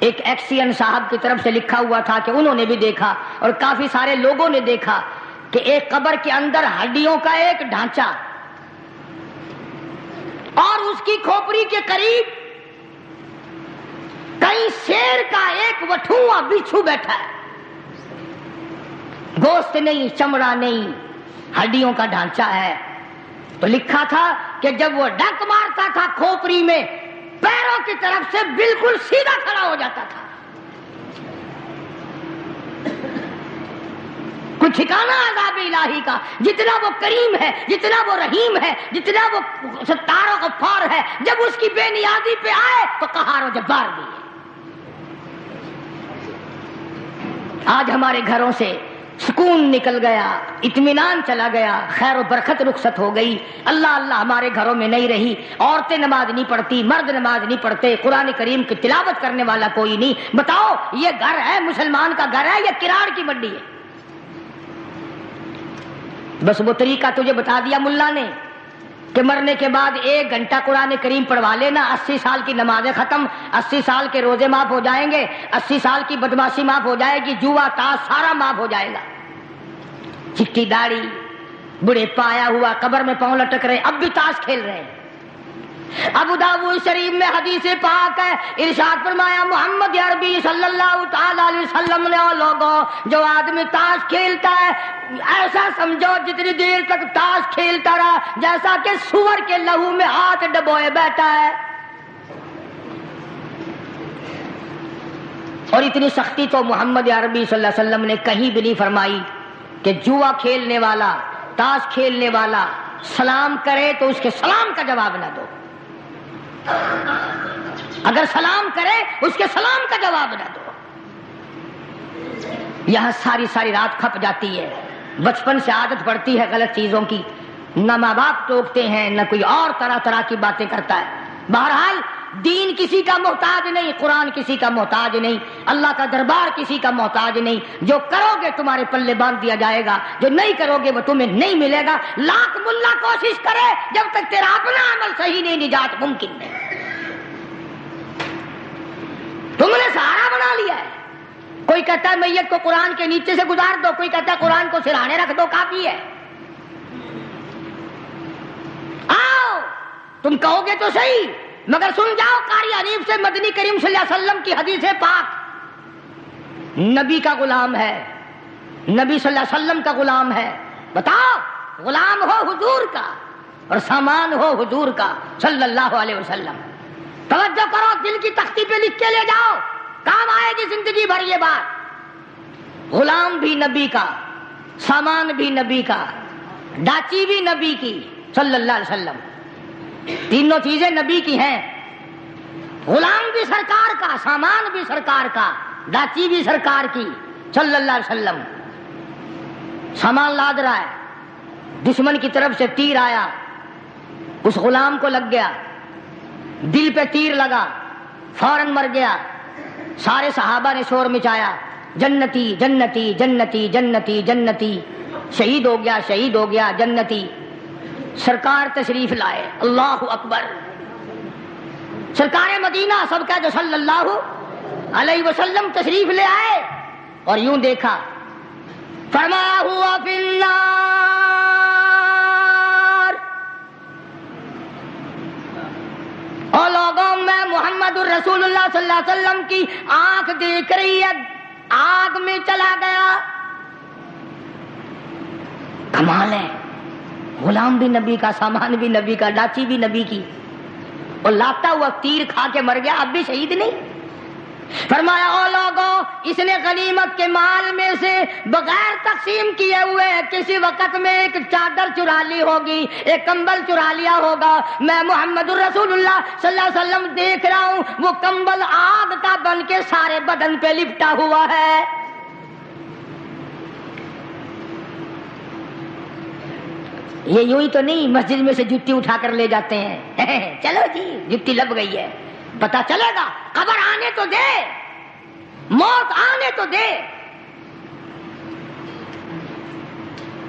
ایک ایکسین صاحب کی طرف سے لکھا ہوا تھا کہ انہوں نے بھی دیکھا اور کافی سارے لوگوں نے دیکھا کہ ایک قبر کے اندر ہڈیوں کا ایک ڈھانچہ اور اس کی کھوپڑی کے قریب کئی شیر کا ایک وٹھوا بچھو بیٹھا ہے، گوشت نہیں، چمڑا نہیں، ہڈیوں کا ڈھانچہ ہے۔ تو لکھا تھا کہ جب وہ ڈنک مارتا تھا کھوپڑی میں، پیروں کی طرف سے بالکل سیدھا کھڑا ہو جاتا تھا۔ کوئی ٹھکانہ عذاب الہی کا، جتنا وہ کریم ہے، جتنا وہ رحیم ہے، جتنا وہ ستار و غفار ہے، جب اس کی بے نیازی پہ آئے تو قہار و جبار بھی ہے۔ آج ہمارے گھروں سے سکون نکل گیا، اطمینان چلا گیا، خیر و برکت رخصت ہو گئی، اللہ اللہ ہمارے گھروں میں نہیں رہی، عورتیں نماز نہیں پڑھتی، مرد نماز نہیں پڑھتے، قرآن کریم کی تلاوت کرنے والا کوئی نہیں۔ بتاؤ یہ گھر ہے مسلمان کا گھر ہے یا کراڑ کی منڈی ہے؟ بس وہ طریقہ تجھے بتا دیا ملا نے کہ مرنے کے بعد 1 گھنٹہ قرآن کریم پڑھوا لینا، 80 سال کی نمازیں ختم، 80 سال کے روزے معاف ہو جائیں گے، 80 سال کی بدماشی معاف ہو جائے گی، جوا تاش سارا معاف ہو جائے گا۔ چٹی داڑھی، بڑھے پایا ہوا، قبر میں پاؤں لٹک رہے، اب بھی تاش کھیل رہے ہیں۔ ابو داؤد شریف میں حدیث پاک ہے، ارشاد فرمایا محمد عربی صلی اللہ تعالی علیہ وسلم نے، لوگوں جو آدمی تاش کھیلتا ہے ایسا سمجھو جتنی دیر تک تاش کھیلتا رہا جیسا کہ سور کے لہو میں ہاتھ ڈبوئے بیٹھا ہے۔ اور اتنی سختی تو محمد عربی صلی اللہ علیہ وسلم نے کہیں بھی نہیں فرمائی کہ جوا کھیلنے والا، تاش کھیلنے والا سلام کرے تو اس کے سلام کا جواب نہ دو، اگر سلام کرے اس کے سلام کا جواب نہ دو۔ یہاں ساری رات کھپ جاتی ہے، بچپن سے عادت پڑتی ہے غلط چیزوں کی، نہ ماں باپ ٹوکتے ہیں، نہ کوئی اور طرح کی باتیں کرتا ہے۔ بہرحال دین کسی کا محتاج نہیں، قرآن کسی کا محتاج نہیں، اللہ کا دربار کسی کا محتاج نہیں۔ جو کرو گے تمہارے پلے باندھ دیا جائے گا، جو نہیں کرو گے وہ تمہیں نہیں ملے گا۔ لاکھ ملا کوشش کرے، جب تک تیرا اپنا عمل صحیح نہیں نجات ممکن نہیں۔ تم نے سہارا بنا لیا ہے، کوئی کہتا ہے میت کو قرآن کے نیچے سے گزار دو، کوئی کہتا ہے قرآن کو سرہانے رکھ دو کافی ہے۔ آؤ تم کہو گے تو صحیح، مگر سن جاؤ قاری حنیف سے مدنی کریم صلی اللہ علیہ وسلم کی حدیث پاک، نبی کا غلام ہے، نبی صلی اللہ علیہ وسلم کا غلام ہے۔ بتاؤ غلام ہو حضور کا اور سامان ہو حضور کا صلی اللہ علیہ وسلم۔ توجہ کرو، دل کی تختی پہ لکھ کے لے جاؤ، کام آئے گی زندگی بھر یہ بات۔ غلام بھی نبی کا، سامان بھی نبی کا، ڈاچی بھی نبی کی صلی اللہ علیہ وسلم، تینوں چیزیں نبی کی ہیں۔ غلام بھی سرکار کا، سامان بھی سرکار کا، ڈاچی بھی سرکار کی صلی اللہ علیہ وسلم۔ سامان لاد رہا ہے، دشمن کی طرف سے تیر آیا، اس غلام کو لگ گیا، دل پہ تیر لگا، فوراً مر گیا۔ سارے صحابہ نے شور مچایا، جنتی جنتی جنتی جنتی جنتی، شہید ہو گیا شہید ہو گیا جنتی۔ سرکار تشریف لائے، اللہ اکبر، سرکار مدینہ سب کا جو صلی اللہ علیہ وسلم تشریف لے آئے اور یوں دیکھا، فرمایا ہوا فی النار، اور لوگوں میں محمد الرسول اللہ صلی اللہ علیہ وسلم کی آنکھ دیکھ رہی ہے، آگ میں چلا گیا۔ کمال ہے، غلام بھی نبی کا، سامان بھی نبی کا، لاچی بھی نبی کی، اور لاتا ہوا تیر کھا کے مر گیا، اب بھی شہید نہیں۔ فرمایا او لوگوں، اس نے غنیمت کے مال میں سے بغیر تقسیم کیے ہوئے کسی وقت میں ایک چادر چرا لی ہوگی، ایک کمبل چرا لیا ہوگا، میں محمد الرسول اللہ صلی اللہ علیہ وسلم دیکھ رہا ہوں، وہ کمبل آگ کا بن کے سارے بدن پہ لپٹا ہوا ہے۔ یہ یوں ہی تو نہیں مسجد میں سے جتی اٹھا کر لے جاتے ہیں، چلو جی جتی لگ گئی ہے، پتہ چلے گا، قبر آنے تو دے، موت آنے تو دے۔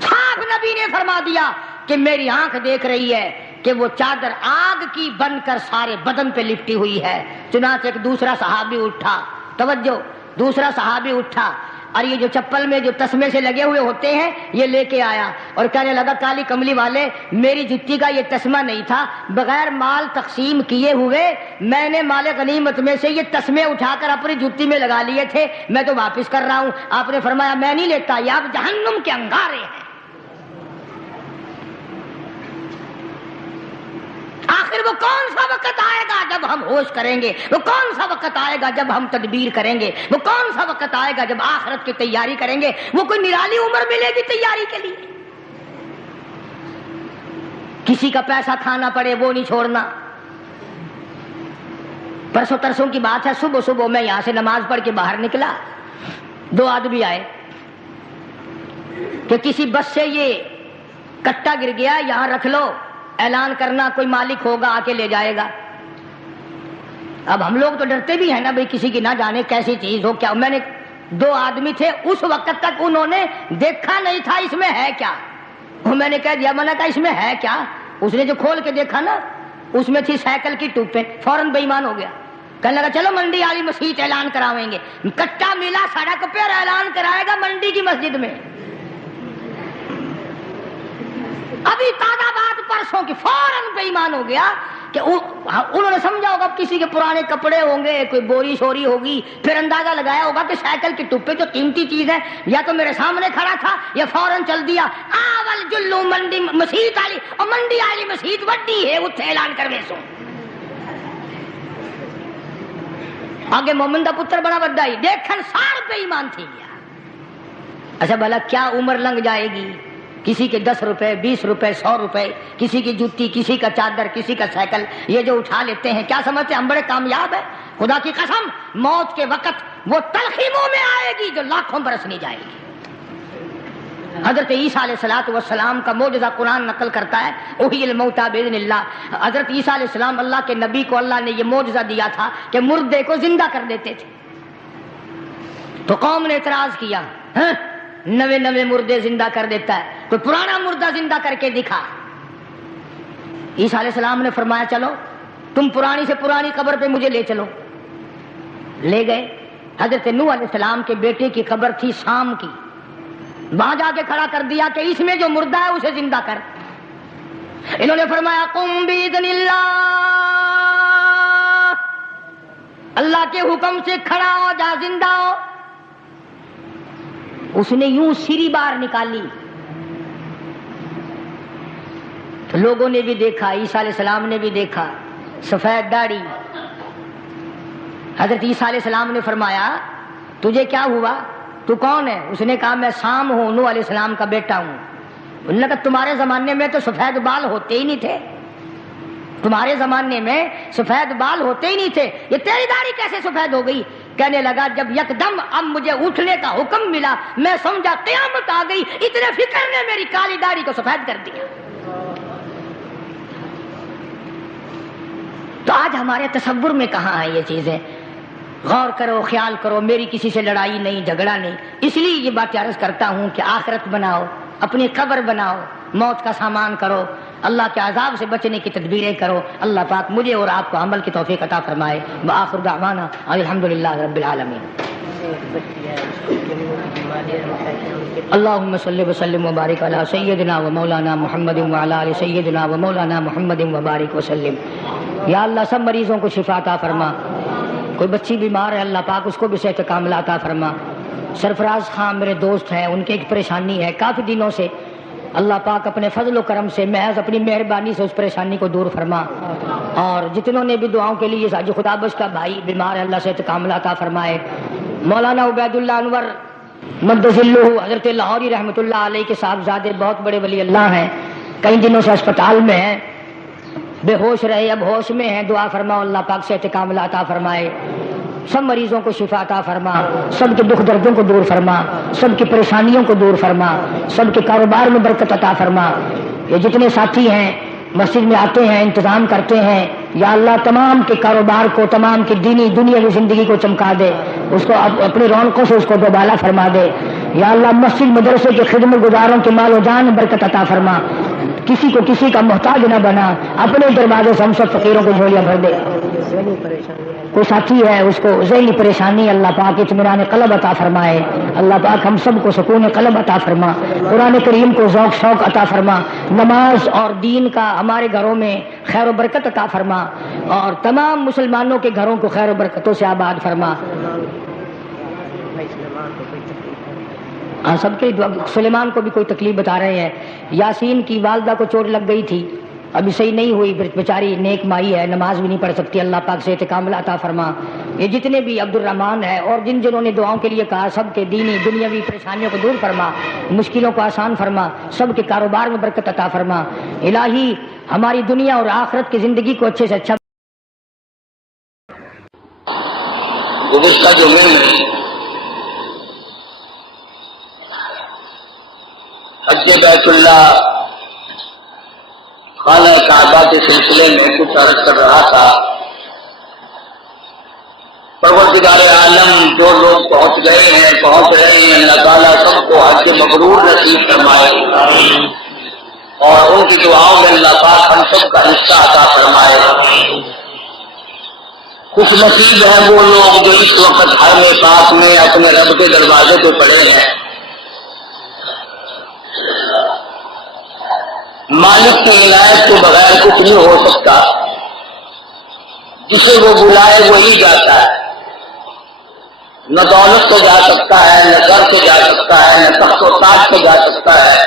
صاحب نبی نے فرما دیا کہ میری آنکھ دیکھ رہی ہے کہ وہ چادر آگ کی بن کر سارے بدن پہ لپٹی ہوئی ہے۔ چنانچہ ایک دوسرا صحابی اٹھا، توجہ، دوسرا صحابی اٹھا اور یہ جو چپل میں جو تسمے سے لگے ہوئے ہوتے ہیں یہ لے کے آیا اور کہنے لگا، کالی کملی والے، میری جتی کا یہ تسمہ نہیں تھا، بغیر مال تقسیم کیے ہوئے میں نے مال غنیمت میں سے یہ تسمے اٹھا کر اپنی جتی میں لگا لیے تھے، میں تو واپس کر رہا ہوں۔ آپ نے فرمایا میں نہیں لیتا، یہ آپ جہنم کے انگارے ہیں۔ آخر وہ کون سا وقت آئے گا جب ہم ہوش کریں گے، وہ کون سا وقت آئے گا جب ہم تدبیر کریں گے، وہ کون سا وقت آئے گا جب آخرت کی تیاری کریں گے؟ وہ کوئی نرالی عمر ملے گی تیاری کے لیے؟ کسی کا پیسہ کھانا پڑے وہ نہیں چھوڑنا۔ پرسوں ترسوں کی بات ہے، صبح صبح میں یہاں سے نماز پڑھ کے باہر نکلا، دو آدمی آئے کہ کسی بس سے یہ کٹا گر گیا، یہاں رکھ لو، اعلان کرنا، کوئی مالک ہوگا آ کے لے جائے گا۔ اب ہم لوگ تو ڈرتے بھی ہیں نا بھئی کسی کی نہ جانے کیسی چیز ہو کیا۔ میں نے، دو آدمی تھے، اس وقت تک انہوں نے دیکھا نہیں تھا اس میں ہے کیا، میں نے کہہ دیا، میں نے کہا اس میں ہے کیا؟ اس نے جو کھول کے دیکھا نا اس میں تھی سائیکل کی ٹوپیں، فوراً بے ایمان ہو گیا، کہنے لگا چلو منڈی والی مسجد اعلان کراویں گے۔ کٹا ملا سڑک پہ اور اعلان کرائے گا منڈی کی مسجد میں۔ ابھی تازہ بات پرسوں کی، فوراً بے ایمان ہو گیا کہ انہوں نے سمجھا ہوگا کسی کے پرانے کپڑے ہوں گے، کوئی بوری شوری ہوگی، پھر اندازہ لگایا ہوگا کہ سائیکل کی ٹوپے جو قیمتی چیز ہے یا تو میرے سامنے کھڑا تھا یا فوراً چل دیا۔ آول جلو منڈی مسیت والی، اور منڈی والی مسیت وڈی ہے، اتنے اعلان کروے سو آگے مومن دا پتر بڑا وڈا ہی دیکھن سار بے ایمان تھی گیا۔ اچھا بھلا کیا عمر لنگ جائے گی، کسی کے 10 روپے 20 روپے 100 روپے، کسی کی جوتی، کسی کا چادر، کسی کا سائیکل، یہ جو اٹھا لیتے ہیں کیا سمجھتے ہیں ہم بڑے کامیاب ہیں؟ خدا کی قسم موت کے وقت وہ تلخی منہ میں آئے گی جو لاکھوں برس نہیں جائے گی۔ حضرت عیسیٰ علیہ السلام کا معجزہ قرآن نقل کرتا ہے، احیی الموتیٰ باذن اللہ۔ حضرت عیسیٰ علیہ السلام اللہ کے نبی کو اللہ نے یہ معجزہ دیا تھا کہ مردے کو زندہ کر دیتے تھے۔ تو قوم نے اعتراض کیا، نوے نوے مردے زندہ کر دیتا ہے، کوئی پرانا مردہ زندہ کر کے دکھا۔ عیسیٰ علیہ السلام نے فرمایا چلو تم پرانی سے پرانی قبر پہ مجھے لے چلو۔ لے گئے، حضرت نوح علیہ السلام کے بیٹے کی قبر تھی شام کی، وہاں جا کے کھڑا کر دیا کہ اس میں جو مردہ ہے اسے زندہ کر۔ انہوں نے فرمایا قم باذن اللہ، اللہ کے حکم سے کھڑا ہو جا، زندہ ہو۔ اس نے یوں سری باہر نکالی تو لوگوں نے بھی دیکھا، عیسیٰ علیہ السلام نے بھی دیکھا، سفید داڑھی۔ حضرت عیسیٰ علیہ السلام نے فرمایا تجھے کیا ہوا، تو کون ہے؟ اس نے کہا میں سام ہوں، نوح علیہ السلام کا بیٹا ہوں۔ انہوں نے کہا تمہارے زمانے میں تو سفید بال ہوتے ہی نہیں تھے، تمہارے زمانے میں سفید بال ہوتے ہی نہیں تھے، یہ تیری داڑھی کیسے سفید ہو گئی؟ کہنے لگا جب یکدم اب مجھے اٹھنے کا حکم ملا میں سمجھا قیامت آ گئی، اتنے فکر نے میری کالی داڑھی کو سفید کر دیا۔ تو آج ہمارے تصور میں کہاں ہیں یہ چیزیں؟ غور کرو، خیال کرو، میری کسی سے لڑائی نہیں، جھگڑا نہیں. اس لیے یہ بات عرض کرتا ہوں کہ آخرت بناؤ، اپنی قبر بناؤ، موت کا سامان کرو، اللہ کے عذاب سے بچنے کی تدبیریں کرو. اللہ پاک مجھے اور آپ کو عمل کی توفیق عطا فرمائے. وآخر دعوانا الحمدللہ رب العالمین. اللہم صلی وسلم وبارک علی سیدنا و مولانا محمد وعلی آل سیدنا و مولانا محمد وبارک وسلم. یا اللہ سب مریضوں کو شفا عطا فرما. کوئی بچی بیمار ہے اللہ پاک اس کو بھی صحت کاملہ عطا فرما. سرفراز خان میرے دوست ہیں، ان کی ایک پریشانی ہے کافی دنوں سے، اللہ پاک اپنے فضل و کرم سے محض اپنی مہربانی سے اس پریشانی کو دور فرما. اور جتنوں نے بھی دعاؤں کے لیے حاجی خدا بخش کا بھائی بیمار ہے اللہ صحت کاملہ عطا فرمائے. مولانا عبید اللہ انور مدذلہ حضرت لاہوری رحمۃ اللہ علیہ کے صاحبزادے بہت بڑے ولی اللہ ہیں، کئی دنوں سے اسپتال میں ہیں، بے ہوش رہے اب ہوش میں ہیں. دعا فرماؤ اللہ پاک صحت کاملہ عطا فرمائے. سب مریضوں کو شفا عطا فرما، سب کے دکھ دردوں کو دور فرما، سب کی پریشانیوں کو دور فرما، سب کے کاروبار میں برکت عطا فرما. یہ جتنے ساتھی ہیں مسجد میں آتے ہیں انتظام کرتے ہیں، یا اللہ تمام کے کاروبار کو، تمام کی دینی دنیاوی زندگی کو چمکا دے، اس کو اپنی رونقوں سے اس کو دوبالا فرما دے. یا اللہ مسجد مدرسے کے خدمت گزاروں کے مال و جان میں برکت عطا فرما. کسی کو کسی کا محتاج نہ بنا، اپنے دروازے سے ہم سب فقیروں کو جھولیاں بھر دے. کوئی ساتھی ہے اس کو ذہنی پریشانی، اللہ پاک اطمینان قلب عطا فرمائے. اللہ پاک ہم سب کو سکون قلب عطا فرما. قرآن کریم کو ذوق شوق عطا فرما. نماز اور دین کا ہمارے گھروں میں خیر و برکت عطا فرما، اور تمام مسلمانوں کے گھروں کو خیر و برکتوں سے آباد فرما. سب کے سلیمان کو بھی کوئی تکلیف بتا رہے ہیں. یاسین کی والدہ کو چوٹ لگ گئی تھی، ابھی صحیح نہیں ہوئی، بیچاری نیک مائی ہے، نماز بھی نہیں پڑھ سکتی. اللہ پاک صحت کاملہ عطا فرما. یہ جتنے بھی عبد الرحمان ہے اور جنہوں نے دعاؤں کے لیے کہا، سب کے دینی دنیاوی پریشانیوں کو دور فرما، مشکلوں کو آسان فرما، سب کے کاروبار میں برکت عطا فرما. الہی ہماری دنیا اور آخرت کی زندگی کو اچھے سے اچھا. گزشتہ جمعے میں حج بیت اللہ خانہ کعبہ کے سلسلے میں کچھ عرض کر رہا تھا. پروردگار عالم جو لوگ پہنچ گئے ہیں، پہنچ رہے ہیں، اللہ تعالیٰ سب کو حج مبرور نصیب فرمائے، اور ان کی دعاؤں میں اللہ پاک ہم سب کا حصہ عطا فرمائے. خوش نصیب ہیں وہ لوگ جو اس وقت حرم پاک میں اپنے رب کے دروازے پہ پڑے ہیں. مالک کی عنایت کے بغیر کچھ نہیں ہو سکتا. جسے وہ بلائے وہی جاتا ہے. نہ دولت سے جا سکتا ہے، نہ گھر سے جا سکتا ہے، نہ تخت و تاج سے جا سکتا ہے.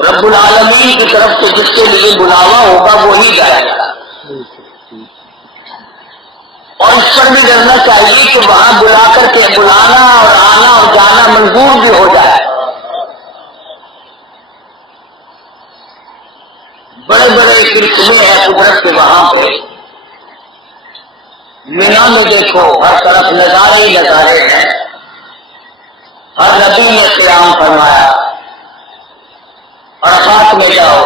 رب العالمین کی طرف سے جس کے لیے بلاوا ہوگا وہی جائے گا. اور اس پر بھی ڈرنا چاہیے کہ وہاں بلا کر کے بلانا اور آنا اور جانا منظور بھی ہو جائے. بڑے بڑے کرشمے ہیں قدرت کے وہاں پہ. مینا میں دیکھو ہر طرف نظارے ہی نظارے ہیں. ہر نبی نے قیام فرمایا. عرفات میں جاؤ،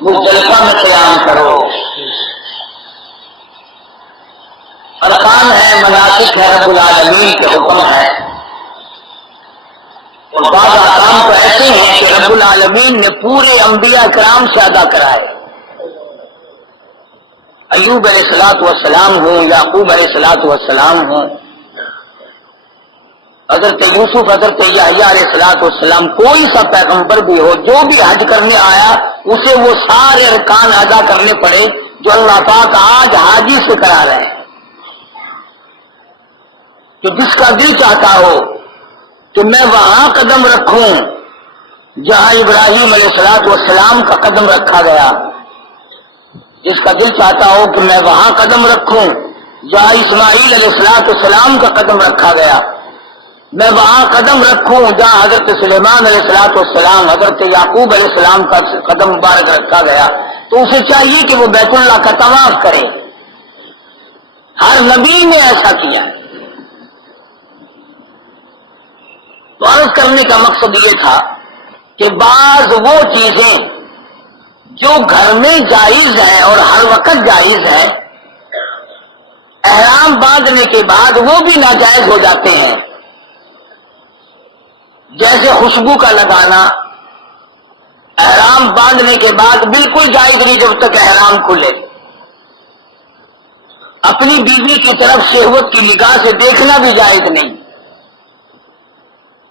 مزدلفہ میں قیام کرو. ارکان ہے، مناسک ہے، رب العالمین کے حکم ہے. اور بعض احکام تو ایسے ہیں کہ رب العالمین نے پورے انبیاء کرام سے ادا کرائے. ایوب علیہ الصلوۃ والسلام ہوں، یعقوب علیہ الصلوۃ والسلام ہوں، حضرت یوسف، حضرت یحییٰ علیہ الصلوۃ والسلام، کوئی سا پیغمبر بھی ہو جو بھی حج کرنے آیا اسے وہ سارے ارکان ادا کرنے پڑے جو اللہ پاک آج حاجی سے کرا رہے ہیں. کہ جس کا دل چاہتا ہو کہ میں وہاں قدم رکھوں جہاں ابراہیم علیہ الصلوۃ والسلام کا قدم رکھا گیا، جس کا دل چاہتا ہو کہ میں وہاں قدم رکھوں جہاں اسماعیل علیہ الصلوۃ والسلام کا قدم رکھا گیا، میں وہاں قدم رکھوں جہاں حضرت سلیمان علیہ الصلوۃ والسلام، حضرت یعقوب علیہ السلام کا قدم مبارک رکھا گیا، تو اسے چاہیے کہ وہ بیت اللہ کا طواف کرے. ہر نبی نے ایسا کیا ہے. تو عرض کرنے کا مقصد یہ تھا کہ بعض وہ چیزیں جو گھر میں جائز ہیں اور ہر وقت جائز ہیں، احرام باندھنے کے بعد وہ بھی ناجائز ہو جاتے ہیں، جیسے خوشبو کا لگانا احرام باندھنے کے بعد بالکل جائز نہیں جب تک احرام کھلے۔ اپنی بیوی کی طرف شہوت کی نگاہ سے دیکھنا بھی جائز نہیں۔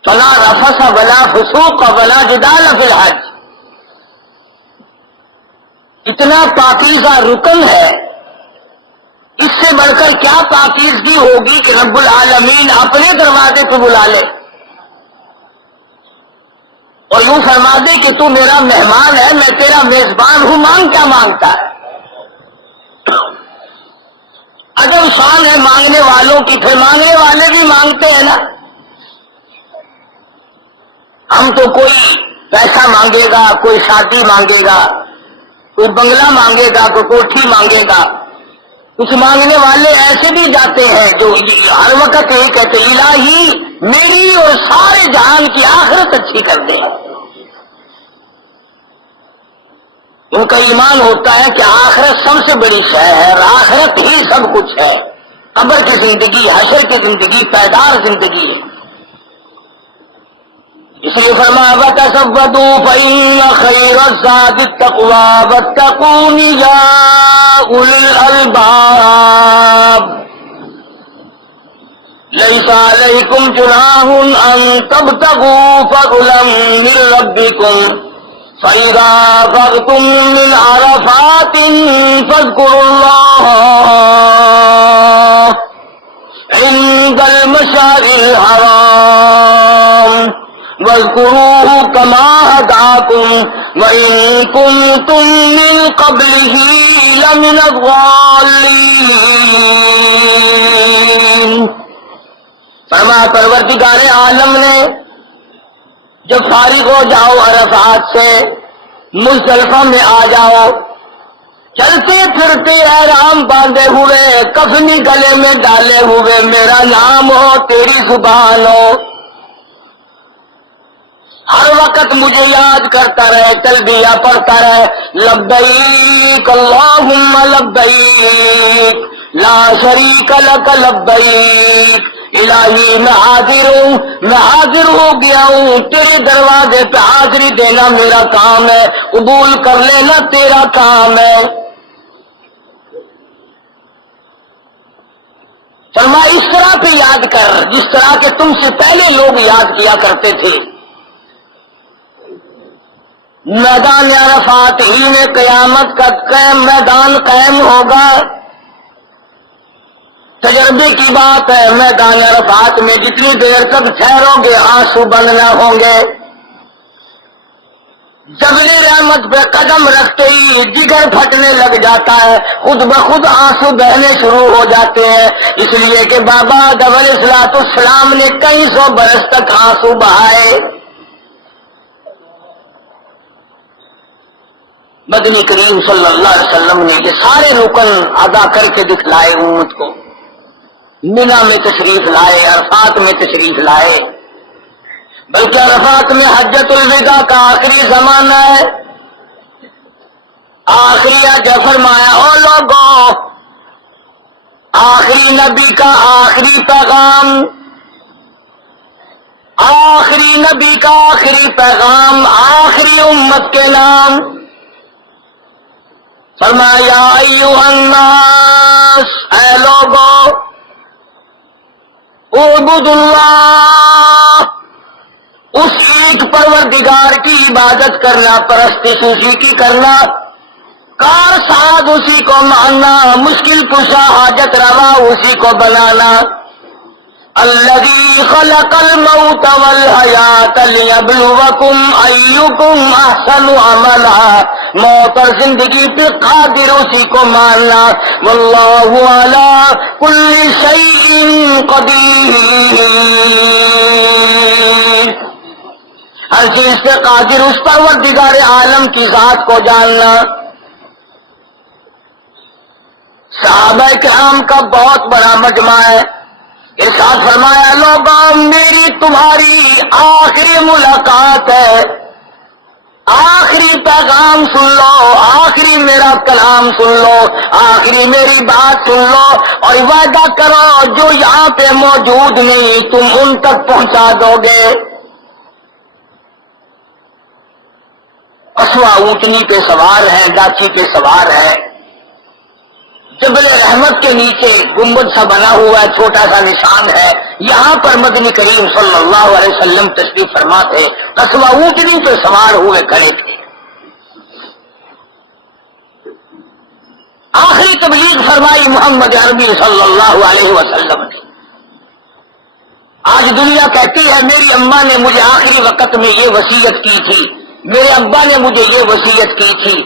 فلا رفث ولا فسوق ولا جدال فی الحج، اتنا پاکیزہ رکن ہے، اس سے بڑھ کر کیا پاکیزگی ہوگی کہ رب العالمین اپنے دروازے پہ بلا لے اور یوں فرما دے کہ تو میرا مہمان ہے، میں تیرا میزبان ہوں، مانگ کیا مانگتا ہے۔ عجب شان ہے مانگنے والوں کی، پھر مانگنے والے بھی مانگتے ہیں نا۔ ہم تو کوئی پیسہ مانگے گا، کوئی شادی مانگے گا، کوئی بنگلہ مانگے گا، کوئی کوٹھی مانگے گا۔ کچھ مانگنے والے ایسے بھی جاتے ہیں جو ہر وقت یہ کہتے الہی میری اور سارے جہان کی آخرت اچھی کر دے۔ ان کا ایمان ہوتا ہے کہ آخرت سب سے بڑی شے ہے اور آخرت ہی سب کچھ ہے، قبر کی زندگی، حشر کی زندگی، پائیدار زندگی ہے۔ اس لیے فرمایا وَتَزَوَّدُوا فَإِنَّ خَيْرَ الزَّادِ التَّقْوَىٰ وَاتَّقُونِ يَا أُولِي الْأَلْبَابِ لَيْسَ عَلَيْكُمْ جُنَاحٌ أَن تَبْتَغُوا فَضْلًا مِّن رَّبِّكُمْ فَإِذَا أَفَضْتُم مِّنْ عَرَفَاتٍ فَاذْكُرُوا اللَّهَ عِندَ الْمَشْعَرِ الْحَرَامِ واذكروه كما هداكم وإن كنتم من قبله لمن الضالين۔ فرمایا پروردگار عالم نے جب فارغ ہو جاؤ عرفات سے، مزدلفہ میں آ جاؤ، چلتے پھرتے احرام باندھے ہوئے، کفنی گلے میں ڈالے ہوئے، میرا نام ہو، تیری زبان ہو، ہر وقت مجھے یاد کرتا رہے، تلبیہ پڑھتا رہے، لبیک اللہم لبیک لا شریک لک لبیک، الہی میں حاضر ہو گیا ہوں، تیرے دروازے پہ حاضری دینا میرا کام ہے، قبول کر لینا تیرا کام ہے۔ فرمایا اس طرح پہ یاد کر جس طرح کہ تم سے پہلے لوگ یاد کیا کرتے تھے۔ میدان عرفات ہی میں قیامت کا میدان قائم ہوگا۔ تجربے کی بات ہے، میدان عرفات میں جتنی دیر تک ٹھہرو گے آنسو بننا ہوں گے۔ جبل رحمت پہ قدم رکھتے ہی جگر پھٹنے لگ جاتا ہے، خود بخود آنسو بہنے شروع ہو جاتے ہیں، اس لیے کہ بابا آدم علیہ السلام نے کئی سو برس تک آنسو بہائے۔ مدنی کریم صلی اللہ علیہ وسلم نے یہ سارے رکن ادا کر کے دکھلائے امت کو، مینا میں تشریف لائے، عرفات میں تشریف لائے، بلکہ عرفات میں حجۃ الوداع کا آخری زمانہ ہے۔ آخری جب فرمایا او لوگوں، آخری نبی کا آخری پیغام، آخری نبی کا آخری پیغام، آخری امت کے نام، فرمایا ایھا الناس، اے لوگوں، اعبدوا اللہ، اس ایک پروردگار کی عبادت کرنا، پرستش اسی کی کرنا، کار ساز اسی کو ماننا، مشکل کشا حاجت روا اسی کو بنانا۔ الذی خلق الموت والحیات لیبلوکم ایکم احسن عملا، موت اور زندگی پہ قادر اسی کو ماننا، واللہ علی کل شیء قدیر، ہر چیز پہ قادر اس پروردگار عالم کی ذات کو جاننا۔ صحابہ کرام کا بہت بڑا مجمع ہے، ارشاد فرمایا لوگوں میری تمہاری آخری ملاقات ہے، آخری پیغام سن لو، آخری میرا کلام سن لو، آخری میری بات سن لو، اور وعدہ کرو جو یہاں پہ موجود نہیں تم ان تک پہنچا دو گے۔ قصوہ اونٹنی پہ سوار ہے، ڈاچی پہ سوار ہے، جبل رحمت کے نیچے گنبد سا بنا ہوا ہے، چھوٹا سا نشان ہے، یہاں پر مدنی کریم صلی اللہ علیہ وسلم تشریف فرما تھے، قصوہ اونٹنی پہ سوار ہوئے کھڑے تھے۔ آخری تبلیغ فرمائی محمد عربی صلی اللہ علیہ وسلم نے۔ آج دنیا کہتی ہے میری اماں نے مجھے آخری وقت میں یہ وصیت کی تھی، میرے ابا نے مجھے یہ وصیت کی تھی،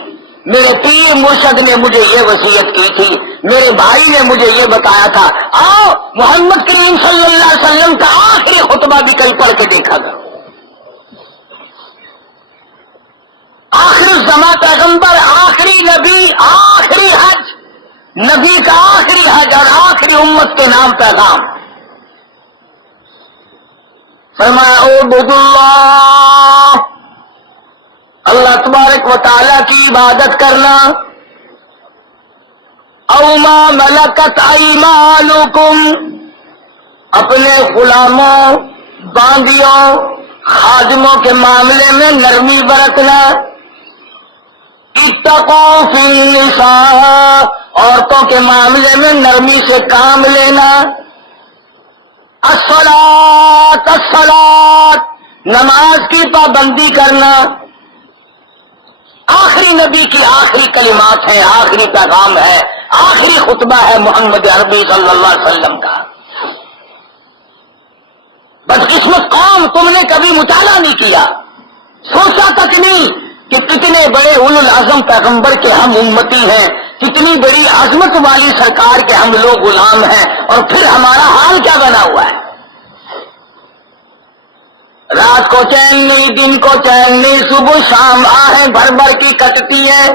میرے پیر مرشد نے مجھے یہ وصیت کی تھی، میرے بھائی نے مجھے یہ بتایا تھا۔ آؤ محمد کریم صلی اللہ علیہ وسلم کا آخری خطبہ بھی کل پڑھ کے دیکھا گا۔ آخر الزمان پیغمبر، آخری نبی، آخری حج، نبی کا آخری حج اور آخری امت کے نام پیغام فرمایا اعبدوا اللہ، اللہ تبارک و تعالی کی عبادت کرنا، او ما ملکت ایمانکم، اپنے غلاموں، باندیوں، خادموں کے معاملے میں نرمی برتنا، اتقوا فی النساء، عورتوں کے معاملے میں نرمی سے کام لینا، الصلاۃ الصلاۃ، نماز کی پابندی کرنا۔ آخری نبی کی آخری کلمات ہیں، آخری پیغام ہے، آخری خطبہ ہے محمد عربی صلی اللہ علیہ وسلم کا۔ بدقسمت قوم، تم نے کبھی مطالعہ نہیں کیا، سوچا تک نہیں کہ کتنے بڑے اولو العزم پیغمبر کے ہم امتی ہیں، کتنی بڑی عظمت والی سرکار کے ہم لوگ غلام ہیں، اور پھر ہمارا حال کیا بنا ہوا ہے۔ رات کو چین نہیں، دن کو چین نہیں، صبح شام آہیں بھر بھر کی کٹتی ہے۔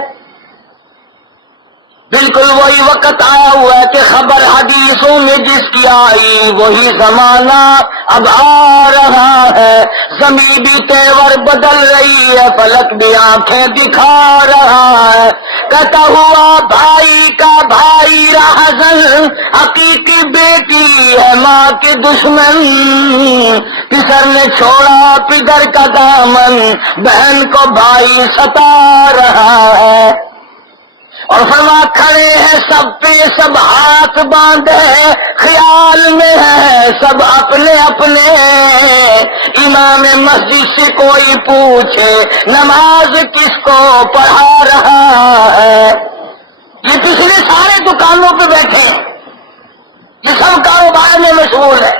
بالکل وہی وقت آیا ہوا ہے کہ خبر حدیثوں میں جس کی آئی وہی زمانہ اب آ رہا ہے، زمین بھی تیور بدل رہی ہے، فلک بھی آنکھیں دکھا رہا ہے، کہتا ہوا بھائی کا بھائی راہزن، حقیقی بیٹی ہے ماں کے دشمن، پسر نے چھوڑا پدر کا دامن، بہن کو بھائی ستا رہا ہے، اور فرما کھڑے ہیں سب پہ سب ہاتھ باندھے، خیال میں ہے سب اپنے اپنے، امام مسجد سے کوئی پوچھے نماز کس کو پڑھا رہا ہے۔ یہ پچھلے سارے دکانوں پہ بیٹھے ہیں، یہ سب کاروبار میں مشغول ہے،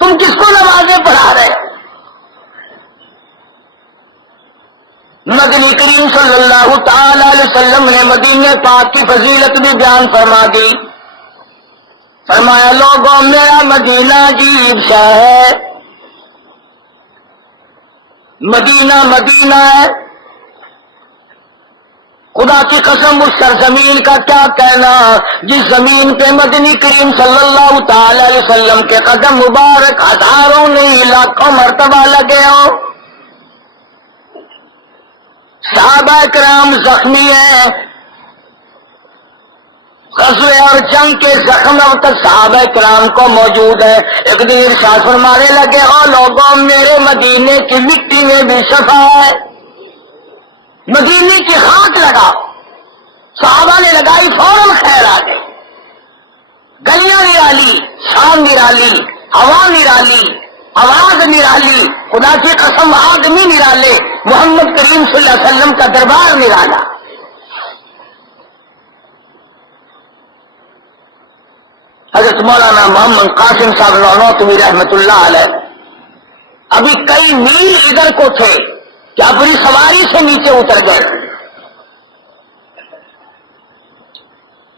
تم کس کو نمازیں پڑھا رہے؟ مدنی کریم صلی اللہ تعالی علیہ وسلم نے مدینہ پاک کی فضیلت بھی بیان فرما دی، فرمایا لوگوں میرا مدینہ عجیب سا ہے، مدینہ مدینہ ہے، خدا کی قسم اس سرزمین کا کیا کہنا جس زمین پہ مدنی کریم صلی اللہ تعالی علیہ وسلم کے قدم مبارک ہزاروں نہیں لاکھوں مرتبہ لگے ہوں۔ صحابہ کرام زخمی ہیں، غزوے اور جنگ کے زخم اب تک صحابہ کرام کو موجود ہے۔ ایک دن ارشاد فرمانے لگے او لوگوں میرے مدینے کی مٹی میں بھی شفا ہے، مدینے کی خاک لگاؤ۔ صحابہ نے لگائی، فوراً خیر آ گئی، گلیاں نرالی، شام نرالی، ہوا نرالی، آواز نرالی، خدا کی قسم آدمی نرالے، محمد کریم صلی اللہ علیہ وسلم کا دربار نرالا۔ حضرت مولانا محمد قاسم صاحب نانوتوی رحمت اللہ علیہ ابھی کئی میل ادھر کو تھے کہ اپنی سواری سے نیچے اتر گئے،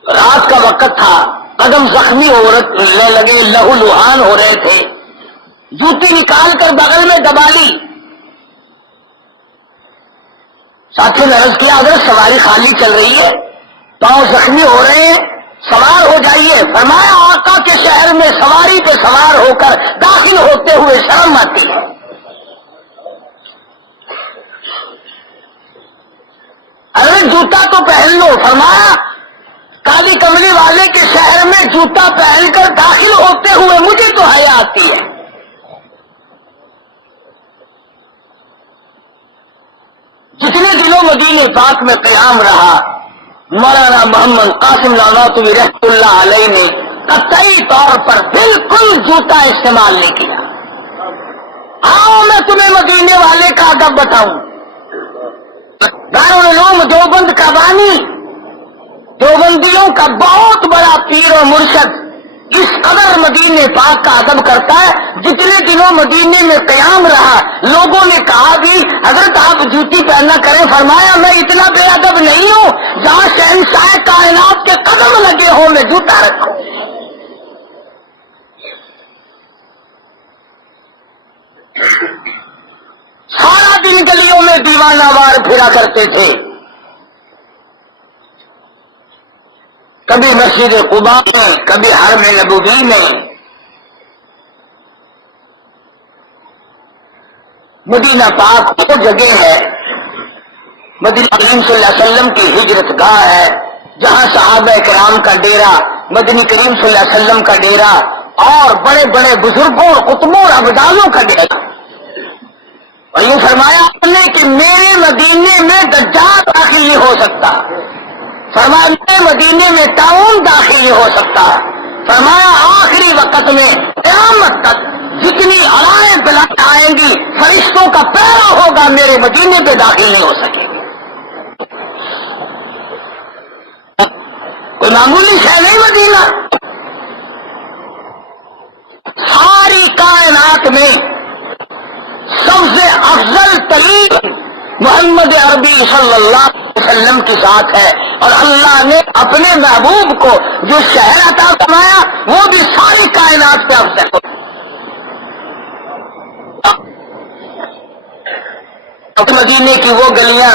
رات کا وقت تھا، قدم زخمی ہونے لگے، لہو لہان ہو رہے تھے، جوتی نکال کر بغل میں دبا لی، ساتھی نے عرض کیا اگر سواری خالی چل رہی ہے، پاؤں زخمی ہو رہے ہیں، سوار ہو جائیے۔ فرمایا آقا کے شہر میں سواری پہ سوار ہو کر داخل ہوتے ہوئے شرم آتی ہے۔ جوتا تو پہن لو. فرمایا کالی کملی والے کے شہر میں جوتا پہن کر داخل ہوتے ہوئے مجھے تو حیا آتی ہے. جتنے دنوں مدینے پاک میں قیام رہا مولانا محمد قاسم نانوتوی رحمۃ اللہ علیہ نے قطعی طور پر بالکل جوتا استعمال نہیں کیا. آؤ میں تمہیں مدینے والے کا ادب بتاؤں. دارالعلوم دیوبند کا بانی، دیوبندیوں کا بہت بڑا پیر و مرشد اس قدر مدینے پاک کا ادب کرتا ہے. جتنے دنوں مدینے میں قیام رہا لوگوں نے کہا بھی حضرت آپ جوتی پہننا کریں. فرمایا میں اتنا بے ادب نہیں ہوں جہاں شہنشاہ کائنات کے قدم لگے ہوں میں جوتا رکھوں. سارا دن گلیوں میں دیوانہ وار پھرا کرتے تھے. کبھی مسجد قباء میں، کبھی حرم نبوی میں. مدینہ پاک وہ جگہ ہے، مدینہ کریم صلی اللہ علیہ وسلم کی ہجرت گاہ ہے جہاں صحابہ کرام کا ڈیرا، مدنی کریم صلی اللہ علیہ وسلم کا ڈیرا اور بڑے بڑے بزرگوں اور قطبوں اور ابدالوں کا ڈیرا. اور یہ فرمایا آپ نے کہ میرے مدینے میں دجال داخل نہیں ہو سکتا. فرمایا میرے مدینے میں طاعون داخل نہیں ہو سکتا. فرمایا آخری وقت میں قیامت تک جتنی علائیں بلائیں آئیں گی فرشتوں کا پیرا ہوگا میرے مدینے پہ داخل نہیں ہو سکے گی. کوئی معمولی شہر نہیں مدینہ. ساری کائنات میں سب سے افضل ترین محمد عربی صلی اللہ علیہ وسلم کی ذات ہے. اور اللہ نے اپنے محبوب کو جو شہر عطا فرمایا وہ بھی ساری کائنات سے افضل. مدینے کی وہ گلیاں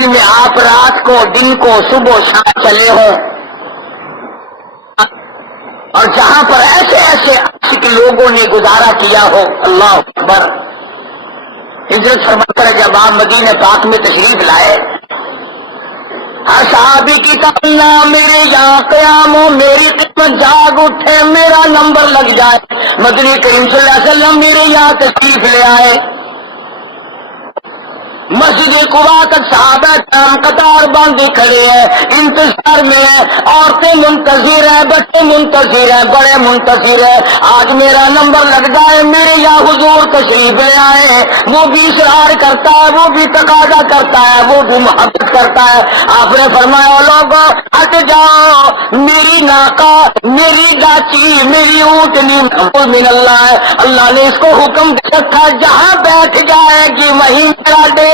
جن میں آپ رات کو دن کو صبح شام چلے ہوں اور جہاں پر ایسے ایسے عاشق لوگوں نے گزارا کیا ہو. اللہ اکبر. ہجرت فرما کر جب آپ مدینہ پاک میں تشریف لائے ہر صحابی کی تمنا میرے یہاں قیام ہو، میری قسمت جاگ اٹھے، میرا نمبر لگ جائے. مدنی کریم صلی اللہ علیہ وسلم میرے یہاں تشریف لے آئے. مسجد قباء تک صحابہ کرام قطار باندھے کھڑے ہیں، انتظار میں ہیں. عورتیں منتظر ہیں، بچے منتظر ہیں، بڑے منتظر ہیں. آج میرا نمبر لگ جائے، میرے یہاں حضور تشریف لے آئے. وہ بھی اصرار کرتا ہے، وہ بھی تقاضا کرتا ہے، وہ بھی محبت کرتا ہے. آپ نے فرمایا لوگوں ہٹ جاؤ، میری ناقہ، میری گاچی، میری اونٹنی من اللہ ہے. اللہ نے اس کو حکم دے رکھا جہاں بیٹھ جائے گی وہیں میرا ڈیرا.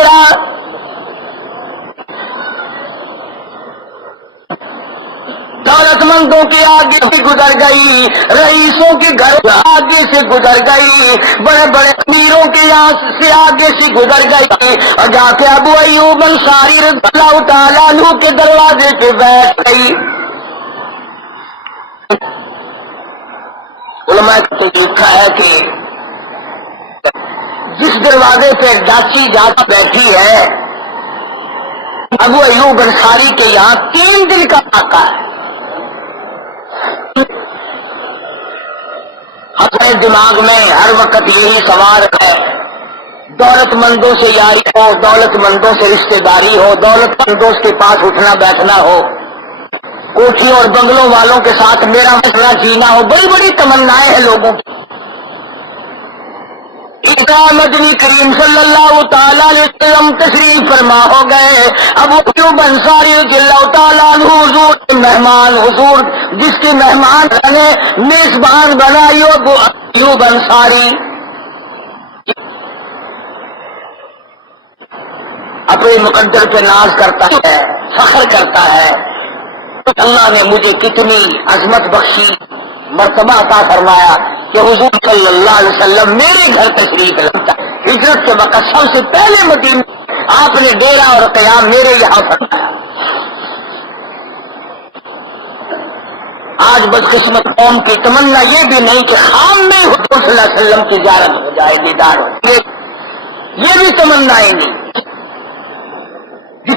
دولت مندوں کے آگے سے گزر گئی، رئیسوں کے گھر آگے سے گزر گئی، بڑے بڑے امیروں کے یہاں سے آگے سے گزر گئی اور جا کے ابو ایوب انصاری رضی اللہ تعالیٰ عنہ کے دروازے پہ بیٹھ گئی. علماء نے لکھا ہے کہ جس دروازے پہ ڈاچی جا کے بیٹھی ہے ابو ایوب انصاری کے یہاں 3 دن کا واقعہ ہے. اپنے دماغ میں ہر وقت یہی سوال ہے، دولت مندوں سے یاری ہو، دولت مندوں سے رشتہ داری ہو، دولت مندوں کے پاس اٹھنا بیٹھنا ہو، کوٹھی اور بنگلوں والوں کے ساتھ میرا مسئلہ جینا ہو. بڑی بڑی تمنائیں ہیں لوگوں کی. مدنی کریم صلی اللہ تعالیٰ علیہ وسلم تشریف فرما ہو گئے. ابو ایوب انصاری رضی اللہ تعالیٰ عنہ حضور کے مہمان، حضور جس کے مہمان نے میزبان بنائی ابو ایوب انصاری اپنے مقدر پہ ناز کرتا ہے، فخر کرتا ہے. اللہ نے مجھے کتنی عظمت بخشی، مرتبہ عطا فرمایا کہ حضور صلی اللہ علیہ وسلم میرے گھر تشریف لاتا. ہجرت کے وقت سب سے پہلے مدینے آپ نے ڈیرا اور قیام میرے یہاں فرمایا. آج بدقسمت قوم کی تمنا یہ بھی نہیں کہ خام میں حضور صلی اللہ علیہ وسلم کی زیارت ہو جائے، دیدار ہو، یہ بھی تمنا ہی نہیں.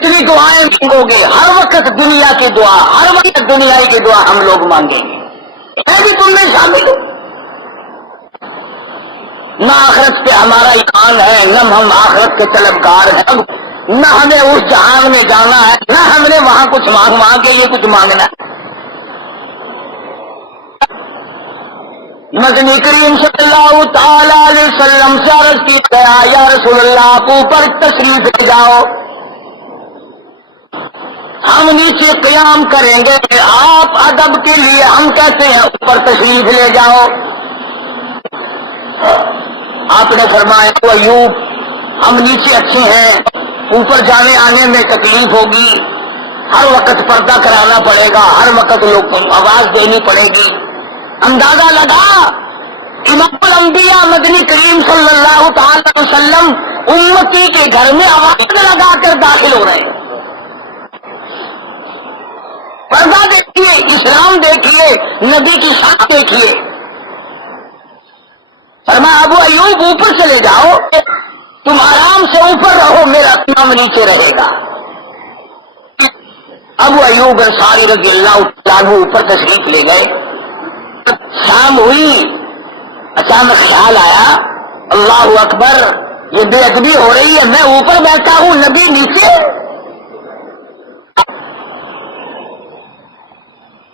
جتنی دعائیں مانگو گے ہر وقت دنیا کی دعا، ہر وقت دنیا کی دعا ہم لوگ مانگیں گے، میں بھی تم میں شامل ہوں۔ نہ آخرت پہ ہمارا ایمان ہے، نہ ہم آخرت کے طلبگار ہیں، نہ ہمیں اس جہان میں جانا ہے، نہ ہم نے وہاں کچھ مانگ کے یہ کچھ مانگنا ہے۔ مدنی کریم صلی اللہ تعالی علیہ وسلم سے عرض کی گیا، یا رسول اللہ آپ اوپر تشریف لے جاؤ، ہم نیچے قیام کریں گے، آپ ادب کے لیے ہم کہتے ہیں اوپر تشریف لے جاؤ۔ آپ نے فرمایا تو ایوب ہم نیچے اچھے ہیں، اوپر جانے آنے میں تکلیف ہوگی، ہر وقت پردہ کرانا پڑے گا، ہر وقت لوگ کو آواز دینی پڑے گی۔ اندازہ لگا امام الانبیاء مدنی کریم صلی اللہ تعالی وسلم امتی کے گھر میں آواز لگا کر داخل ہو رہے ہیں۔ پردہ دیکھیے، اسلام دیکھیے، نبی کی شان دیکھیے۔ فرمایا ابو ایوب اوپر چلے جاؤ، تم آرام سے اوپر رہو، میرا نام نیچے رہے گا۔ ابو ایوب انصاری رضی اللہ تعالیٰ عنہ اوپر تشریف لے گئے۔ شام ہوئی، اچانک خیال آیا اللہ اکبر، یہ بے ادبی ہو رہی ہے، میں اوپر بیٹھا ہوں، نبی نیچے۔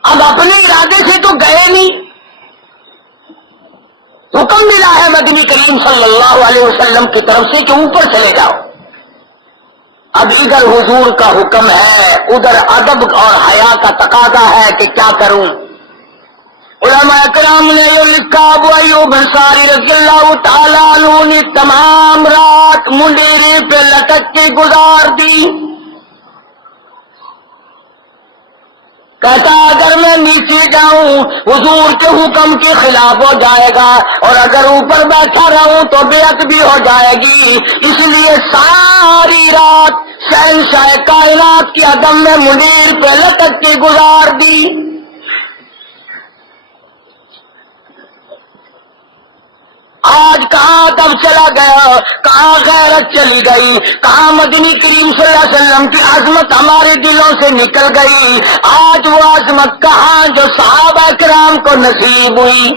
اب اپنے ارادے سے تو گئے نہیں، حکم ملا ہے مدنی کریم صلی اللہ علیہ وسلم کی طرف سے کہ اوپر چلے جاؤ۔ اب ادھر حضور کا حکم ہے، ادھر ادب اور حیا کا تقاضا ہے کہ کیا کروں۔ علماء کرام نے یہ لکھا، ابو ایوب انصاری رضی اللہ تعالیٰ عنہ نے تمام رات منڈیرے پہ لٹک کے گزار دی۔ کہتا اگر میں نیچے جاؤں حضور کے حکم کے خلاف ہو جائے گا، اور اگر اوپر بیٹھا رہوں تو بے ادبی ہو جائے گی، اس لیے ساری رات شہنشاہ کائنات کی عدم میں منیر پہ لٹک کے گزار دی۔ آج کہاں تب چلا گیا، کہاں غیرت چلی گئی، کہاں مدنی کریم صلی اللہ علیہ وسلم کی عظمت ہمارے دلوں سے نکل گئی۔ آج وہ عظمت کہاں جو صحابہ کرام کو نصیب ہوئی۔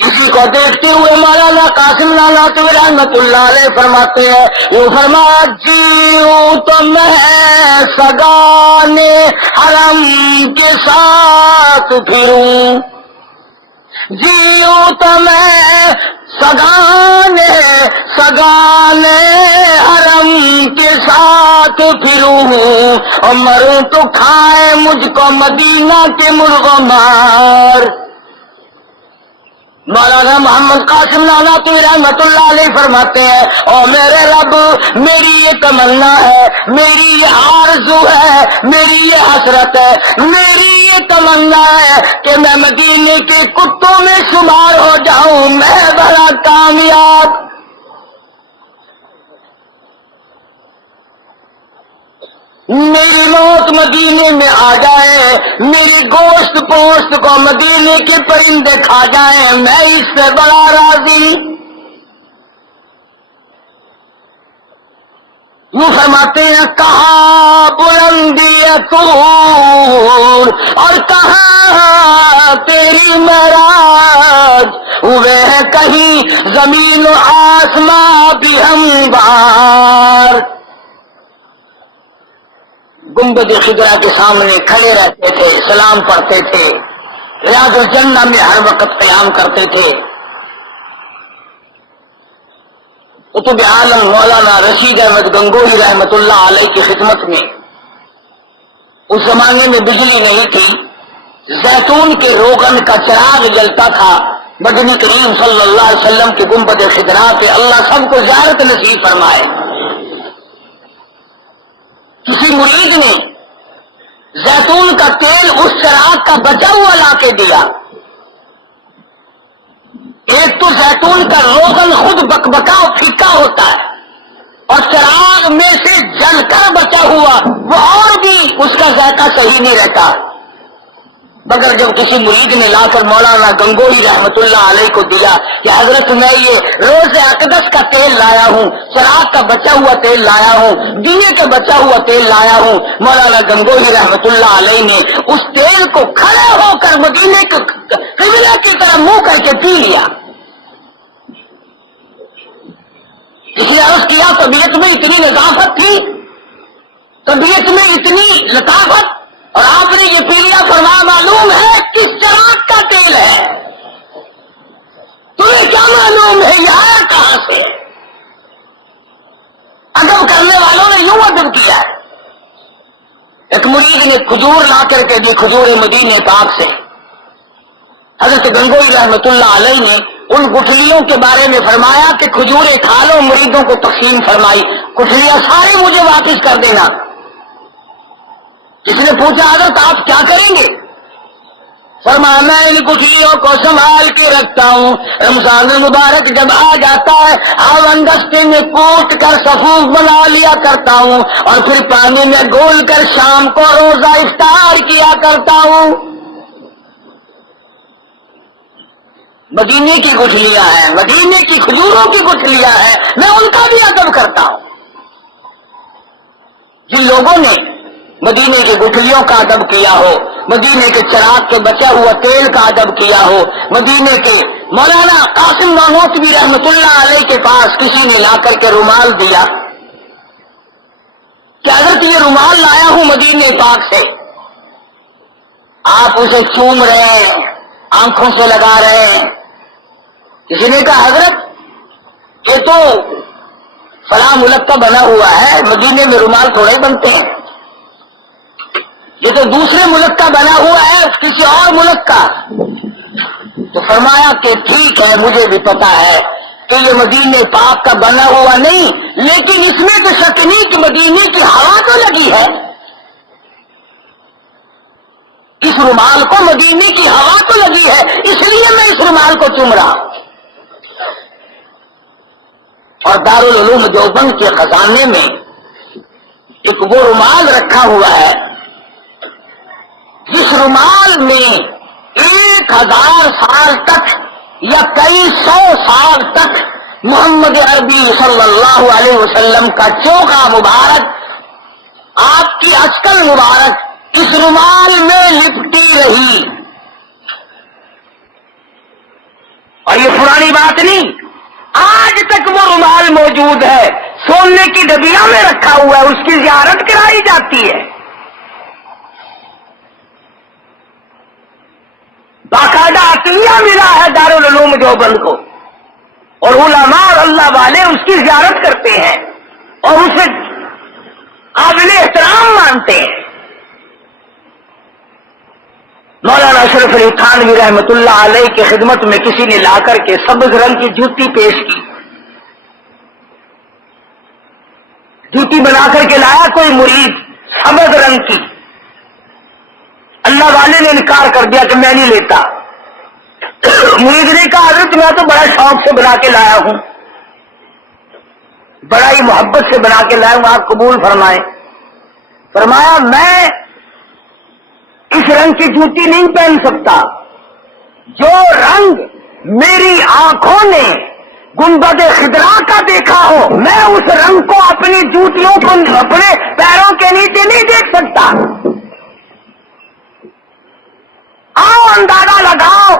اسی کو دیکھتے ہوئے مولانا قاسم نانوتوی رحمۃ اللہ علیہ فرماتے ہیں، وہ فرمایا جیوں تو میں سگانے حرم کے ساتھ پھروں، جیوں تو میں سگانے حرم کے ساتھ پھروں، اور مروں تو کھائے مجھ کو مدینہ کے مرغ مار۔ مولانا محمد قاسم نانوتوی رحمۃ اللہ علیہ فرماتے ہیں، او میرے رب میری یہ تمنا ہے، میری یہ آرزو ہے، میری یہ حسرت ہے، میری یہ تمنا ہے کہ میں مدینے کے کتوں میں شمار ہو جاؤں، میں بڑا کامیاب۔ میری موت مدینے میں آ جائے، میری گوشت پوشت کو مدینے کے پرندے کھا جائیں، میں اس سے بڑا راضی۔ وہ فرماتے ہیں کہاں بلندی طور اور کہاں تیری معراج، ہوئے ہیں کہیں زمین و آسماں بھی ہموار۔ گنبد خضرا کے سامنے کھڑے رہتے تھے، سلام پڑھتے تھے، ریاض الجنہ میں ہر وقت قیام کرتے تھے۔ قطب عالم مولانا رشید احمد گنگوہی رحمت اللہ علیہ کی خدمت میں، اس زمانے میں بجلی نہیں تھی، زیتون کے روغن کا چراغ جلتا تھا۔ مدنی کریم صلی اللہ علیہ وسلم کے گنبد خضرا پہ اللہ سب کو زیارت نصیب فرمائے۔ کسی مرید نے زیتون کا تیل اس چراغ کا بچا ہوا لا کے دیا۔ ایک تو زیتون کا روغن خود بکبکا اور پھیکا ہوتا ہے، اور چراغ میں سے جل کر بچا ہوا وہ اور بھی اس کا ذائقہ صحیح نہیں رہتا۔ مگر جب کسی مرید نے لا کر مولانا گنگوہی رحمت اللہ علیہ کو دیا کہ حضرت میں یہ روز اقدس کا تیل لایا ہوں، چراغ کا بچا ہوا تیل لایا ہوں، دیے کا بچا ہوا تیل لایا ہوں، مولانا گنگوہی رحمت اللہ علیہ نے اس تیل کو کھڑے ہو کر مدینے کے قبلہ کی طرح منہ کر کے پی لیا۔ اس نے عرض کیا طبیعت میں اتنی لطافت تھی، طبیعت میں اتنی لطافت، اور آپ نے یہ پی لیا۔ فرمایا معلوم ہے کس چراغ کا تیل ہے؟ تمہیں کیا معلوم ہے یہ آیا کہاں سے؟ ادب کرنے والوں نے یوں ادب کیا ہے۔ ایک مرید نے کھجور لا کر کے دی، کھجور مدینے پاک سے۔ حضرت گنگوئی رحمت اللہ علیہ نے ان گٹھلیوں کے بارے میں فرمایا کہ کھجوریں کھا لو، مریدوں کو تقسیم فرمائی، گٹھلیاں ساری مجھے واپس کر دینا۔ کسی نے پوچھا حضرت آپ کیا کریں گے؟ فرمایا میں ان گٹھلیوں کو سنبھال کے رکھتا ہوں، رمضان المبارک جب آ جاتا ہے آونگستے میں کوٹ کر صفوف بنا لیا کرتا ہوں، اور پھر پانی میں گھول کر شام کو روزہ افطار کیا کرتا ہوں۔ مدینے کی گٹھلیاں ہیں، مدینے کی کھجوروں کی گٹھلیاں ہیں، میں ان کا بھی ادب کرتا ہوں۔ جن لوگوں نے مدینے کی گٹھلیوں کا ادب کیا ہو، مدینے کے چراغ کے بچا ہوا تیل کا ادب کیا ہو، مدینے کے مولانا قاسم نانوتوی رحمت اللہ علیہ کے پاس کسی نے لا کر کے رومال دیا کہ حضرت یہ رومال لایا ہوں مدینے پاک سے، آپ اسے چوم رہے ہیں، آنکھوں سے لگا رہے ہیں۔ کسی نے کہا حضرت یہ تو فلاں ملک کا بنا ہوا ہے، مدینے میں رومال تھوڑے بنتے ہیں، یہ تو دوسرے ملک کا بنا ہوا ہے، کسی اور ملک کا۔ تو فرمایا کہ ٹھیک ہے، مجھے بھی پتا ہے کہ یہ مدینے پاک کا بنا ہوا نہیں، لیکن اس میں تو شک نہیں کہ مدینے کی ہوا تو لگی ہے، اس رومال کو مدینے کی ہوا تو لگی ہے، اس لیے میں اس رومال کو چوم رہا ہوں۔ اور دارالعلوم دیوبند کے خزانے میں ایک وہ رومال رکھا ہوا ہے جس رومال میں 1000 سال تک یا کئی 100 سال تک محمد عربی صلی اللہ علیہ وسلم کا چوکا مبارک، آپ کی اشکل مبارک اس رومال میں لپٹی رہی۔ اور یہ پرانی بات نہیں، آج تک وہ رومال موجود ہے، سونے کی ڈبیا میں رکھا ہوا ہے، اس کی زیارت کرائی جاتی ہے۔ باقاعدہ عطیہ ملا ہے دارالعلوم دیوبند کو، اور علماء اور اللہ والے اس کی زیارت کرتے ہیں اور اسے قابل احترام مانتے ہیں۔ مولانا اشرف علی تھانوی رحمت اللہ علیہ کی خدمت میں کسی نے لا کر کے سبز رنگ کی جوتی پیش کی، جوتی بنا کر کے لایا کوئی مرید سبز رنگ کی، اللہ والے نے انکار کر دیا کہ میں نہیں لیتا۔ مرید نے کہا حضرت میں تو بڑا شوق سے بنا کے لایا ہوں، بڑا ہی محبت سے بنا کے لایا ہوں، آپ قبول فرمائیں۔ فرمایا میں اس رنگ کی جوتی نہیں پہن سکتا، جو رنگ میری آنکھوں نے گنبد خضرا کا دیکھا ہو، میں اس رنگ کو اپنی جوتیوں کو اپنے پیروں کے نیچے نہیں دیکھ سکتا۔ آؤ اندازہ لگاؤ،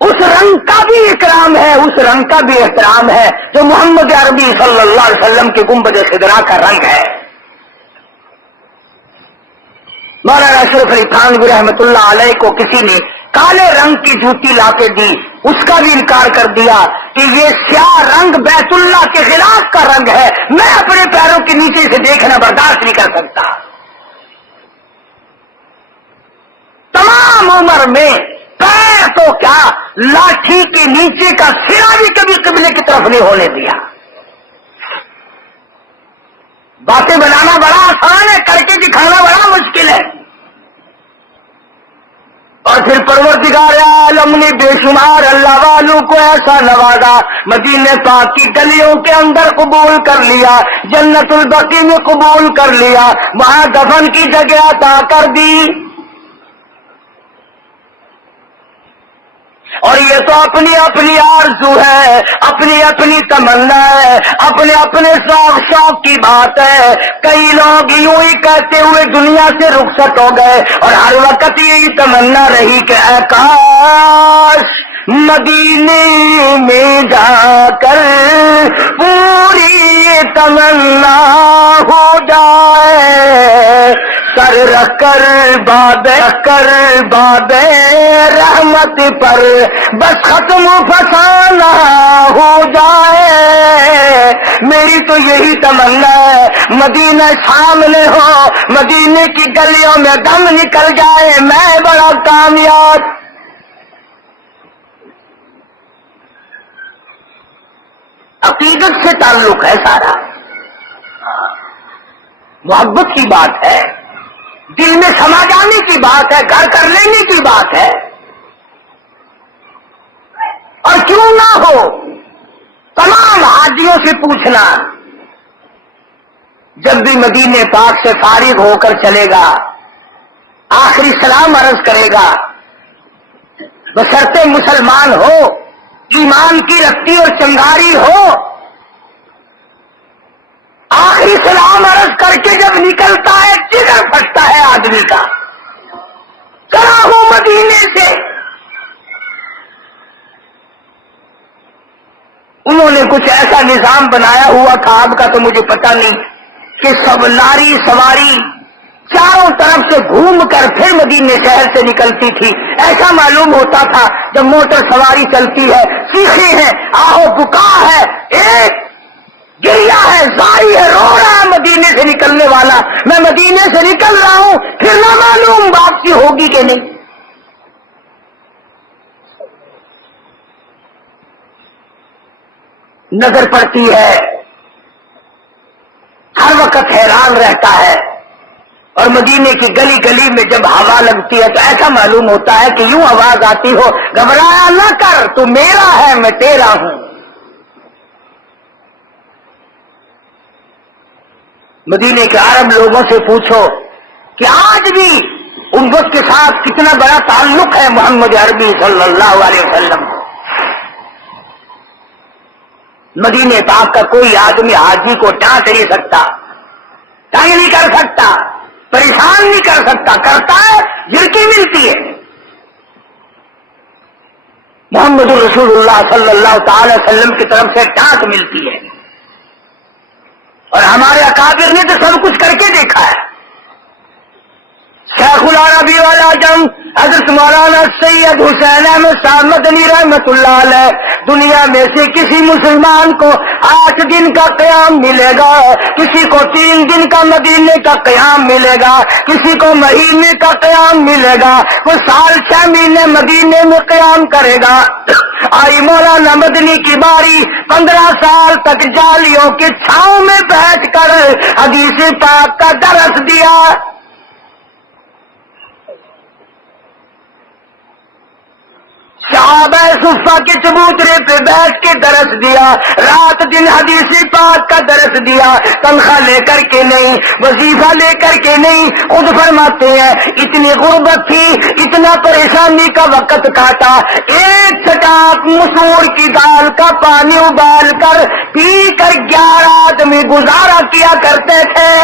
اس رنگ کا بھی اکرام ہے، اس رنگ کا بھی احترام ہے جو محمد عربی صلی اللہ علیہ وسلم کے گنبد خضرا کا رنگ ہے۔ مولانا اشرف علی تھانوی رحمت اللہ علیہ کو کسی نے کالے رنگ کی جوتی لا کے دی، اس کا بھی انکار کر دیا کہ یہ سیاہ رنگ بیت اللہ کے خلاف کا رنگ ہے، میں اپنے پیروں کے نیچے سے دیکھنا برداشت نہیں کر سکتا۔ تمام عمر میں پیر تو کیا، لاٹھی کے نیچے کا سرا بھی کبھی قبلے کی طرف نہیں ہونے دیا۔ باتیں بنانا بڑا آسان ہے، کر کے دکھانا بڑا مشکل ہے۔ اور پھر پروردگار عالم نے بے شمار اللہ والوں کو ایسا نوازا، مدینے پاک کی گلیوں کے اندر قبول کر لیا، جنت البقیع میں قبول کر لیا، وہاں دفن کی جگہ عطا کر دی۔ اور یہ تو اپنی اپنی آرزو ہے، اپنی اپنی تمنا ہے، اپنے اپنے شوق کی بات ہے. کئی لوگ یوں ہی کہتے ہوئے دنیا سے رخصت ہو گئے اور ہر وقت یہی تمنا رہی کہ اے کاش مدینے میں جا کر پوری تمنا ہو جائے. سر رکھ کر باب رحمت پر بس ختم فسانہ ہو جائے. میری تو یہی تمنا ہے مدینہ سامنے ہو، مدینے کی گلیوں میں دم نکل جائے، میں بڑا کامیاب. عقیدت سے تعلق ہے سارا، محبت کی بات ہے، دل میں سما جانے کی بات ہے، گھر کر لینے کی بات ہے. اور کیوں نہ ہو، تمام حاجیوں سے پوچھنا جب بھی مدینے پاک سے فارغ ہو کر چلے گا آخری سلام عرض کرے گا، بشرطے مسلمان ہو، ایمان کی رفتی اور چنگاری ہو، آخری سلام عرض کر کے جب نکلتا ہے جگر پھٹتا ہے آدمی کا. چلا ہوں مدینے سے. انہوں نے کچھ ایسا نظام بنایا ہوا تھا، اب کا تو مجھے پتہ نہیں، کہ سب لاری سواری چاروں طرف سے گھوم کر پھر مدینے شہر سے نکلتی تھی. ایسا معلوم ہوتا تھا جب موٹر سواری چلتی ہے، چیخیں ہیں، آہو بکا ہے، ایک گریا ہے، زاری ہے، رو رہا ہے مدینے سے نکلنے والا. میں مدینے سے نکل رہا ہوں، پھر نہ معلوم واپسی ہوگی کہ نہیں. نظر پڑتی ہے، ہر وقت حیران رہتا ہے. اور مدینے کی گلی گلی میں جب ہوا لگتی ہے تو ایسا معلوم ہوتا ہے کہ یوں آواز آتی ہو، گھبرایا نہ کر، تو میرا ہے میں تیرا ہوں. مدینے کے عرب لوگوں سے پوچھو کہ آج بھی ان وقت کے ساتھ کتنا بڑا تعلق ہے محمد عربی صلی اللہ علیہ وسلم. مدینے پاک کا کوئی آدمی حاجی کو ڈانٹ نہیں سکتا، تنگ نہیں کر سکتا، پریشان نہیں کر سکتا، کرتا ہے جھڑکی ملتی ہے. محمد رسول اللہ صلی اللہ تعالی وسلم کی طرف سے ڈانٹ ملتی ہے. اور ہمارے اکابر نے تو سب کچھ کر کے دیکھا ہے. شیخ العربی والعجم حضرت مولانا سید حسین احمد صاحب مدنی رحمت اللہ علیہ، دنیا میں سے کسی مسلمان کو 8 دن کا قیام ملے گا، کسی کو 3 دن کا مدینے کا قیام ملے گا، کسی کو مہینے کا قیام ملے گا، کوئی سال 6 مہینے مدینے میں قیام کرے گا. آئی مولانا مدنی کی باری، 15 سال تک جالیوں کی چھاؤں میں بیٹھ کر حدیث پاک کا درس دیا. صحابہ صفہ کے چبوترے پہ بیٹھ کے درس دیا، رات دن حدیث پاک کا درس دیا، تنخواہ لے کر کے نہیں، وظیفہ لے کر کے نہیں. خود فرماتے ہیں اتنی غربت تھی، اتنا پریشانی کا وقت کاٹا، ایک چٹاک مسور کی دال کا پانی ابال کر پی کر 11 آدمی گزارا کیا کرتے تھے.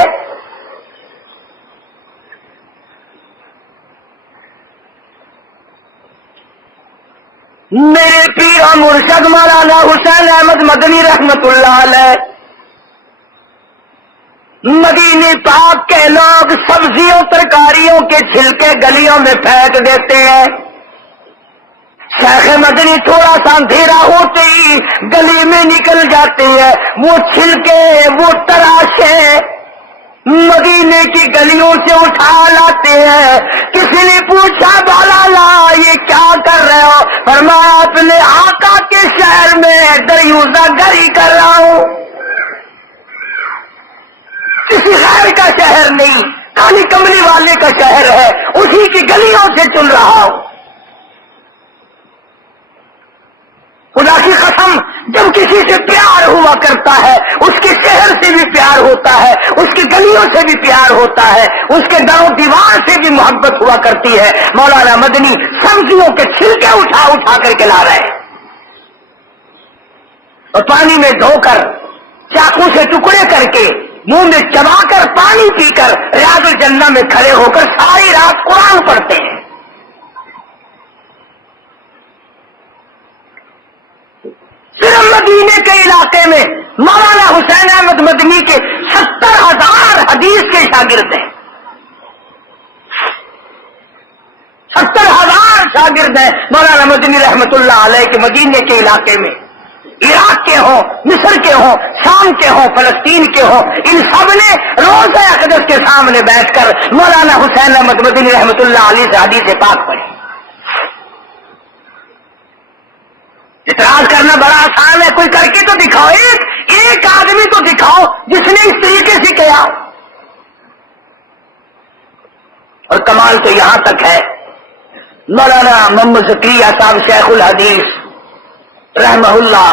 میرے پیر اور مرشد مولانا حسین احمد مدنی رحمت اللہ علیہ، مدینے پاک کے لوگ سبزیوں ترکاریوں کے چھلکے گلیوں میں پھینک دیتے ہیں. شیخ مدنی تھوڑا سا اندھیرا ہوتے ہی گلی میں نکل جاتے ہیں، وہ چھلکے وہ تراشے مدینے کی گلیوں سے اٹھا لاتے ہیں. کسی نے پوچھا بالا یہ کیا کر رہے ہو؟ فرمایا اپنے آقا کے شہر میں دریوزہ گری کر رہا ہوں. کسی غیر کا شہر نہیں، کالی کملی والے کا شہر ہے، اسی کی گلیوں سے چل رہا ہوں. خدا کی قسم جب کسی سے پیار ہوا کرتا ہے اس کے شہر سے بھی پیار ہوتا ہے، اس کی گلیوں سے بھی پیار ہوتا ہے، اس کے در و دیوار سے بھی محبت ہوا کرتی ہے۔ مولانا مدنی سبزیوں کے چھلکے اٹھا اٹھا کر کے لا رہے ہیں اور پانی میں دھو کر چاقو سے ٹکڑے کر کے منہ میں چبا کر پانی پی کر ریاض الجنہ میں کھڑے ہو کر ساری رات قرآن پڑھتے ہیں۔ صرف مدینے کے علاقے میں مولانا حسین احمد مدنی کے 70,000 حدیث کے شاگرد ہیں، 70,000 شاگرد ہیں مولانا مدنی رحمت اللہ علیہ کے مدینے کے علاقے میں۔ عراق کے ہوں، مصر کے ہوں، شام کے ہوں، فلسطین کے ہوں، ان سب نے روزہ اقدس کے سامنے بیٹھ کر مولانا حسین احمد مدنی رحمت اللہ علیہ سے حدیث پاک پڑھی۔ اعتراض کرنا بڑا آسان ہے، کوئی کر کے تو دکھاؤ، ایک آدمی تو دکھاؤ جس نے اس طریقے سے کیا۔ اور کمال تو یہاں تک ہے، مولانا محمد زکریا صاحب شیخ الحدیث رحمہ اللہ،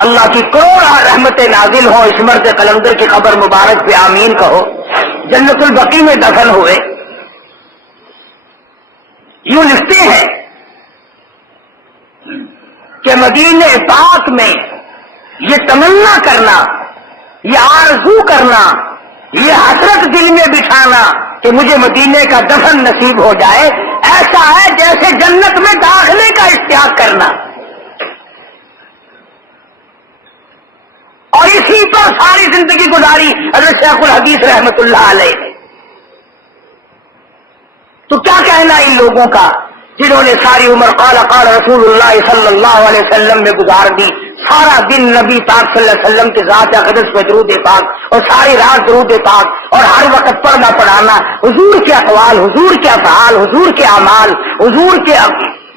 اللہ کی کروڑ رحمت نازل ہو اس مرد قلندر کی قبر مبارک پہ آمین کہو، جنت البقیع میں دفن ہوئے۔ یوں لکھتے ہیں کہ مدینے پاک میں یہ تمنا کرنا، یہ آرزو کرنا، یہ حسرت دل میں بٹھانا کہ مجھے مدینے کا دفن نصیب ہو جائے، ایسا ہے جیسے جنت میں داخلے کا اشتیاق کرنا۔ اور اسی پر ساری زندگی گزاری حضرت شیخ الحدیث رحمت اللہ علیہ نے۔ تو کیا کہنا ان لوگوں کا جنہوں نے ساری عمر قال قال رسول اللہ صلی اللہ علیہ وسلم میں گزار دی، سارا دن نبی پاک صلی اللہ علیہ وسلم کے ذات اقدس میں درود پاک اور ساری رات درود پاک اور ہر وقت پڑھنا پڑھانا، حضور کے اقوال، حضور کے افعال، حضور کے اعمال، حضور کے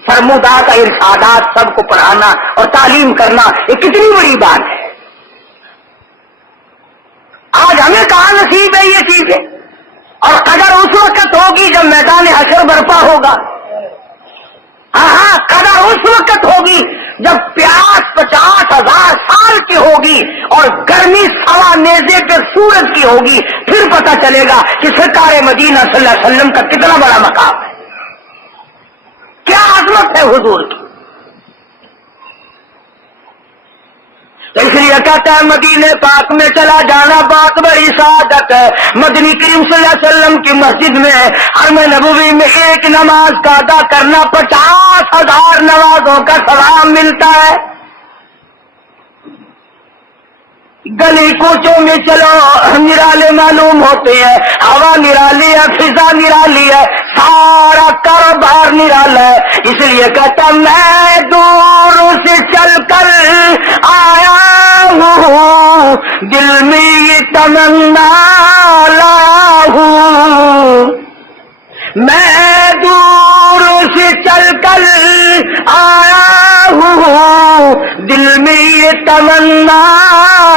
فرمودات ارشادات سب کو پڑھانا اور تعلیم کرنا، یہ کتنی بڑی بات ہے۔ آج ہمیں کہاں نصیب ہے یہ چیزیں، اور قدر اس وقت ہوگی جب میدان حشر برپا ہوگا۔ ہاں قدر اس وقت ہوگی جب پیاس 50,000 سال کی ہوگی اور گرمی سوا نیزے پہ سورج کی ہوگی، پھر پتہ چلے گا کہ سرکار مدینہ صلی اللہ علیہ وسلم کا کتنا بڑا مقام ہے، کیا عظمت ہے حضور کی۔ اس لیے کہتا ہے مدینے پاک میں چلا جانا بات بڑی سعادت ہے۔ مدنی کریم صلی اللہ علیہ وسلم کی مسجد میں حرم نبوی میں ایک نماز کا ادا کرنا 50,000 نمازوں کا ثواب ملتا ہے۔ گلی کوچوں میں چلو نرالے معلوم ہوتے ہیں، ہوا نرالی ہے، فضا نرالی ہے، سارا کاروبار نرالا ہے۔ اس لیے کہتا میں دور سے چل کر آیا ہوں، دل میں یہ تمنا لایا ہوں، میں دور سے چل کر آیا ہوں، دل میں یہ تمنا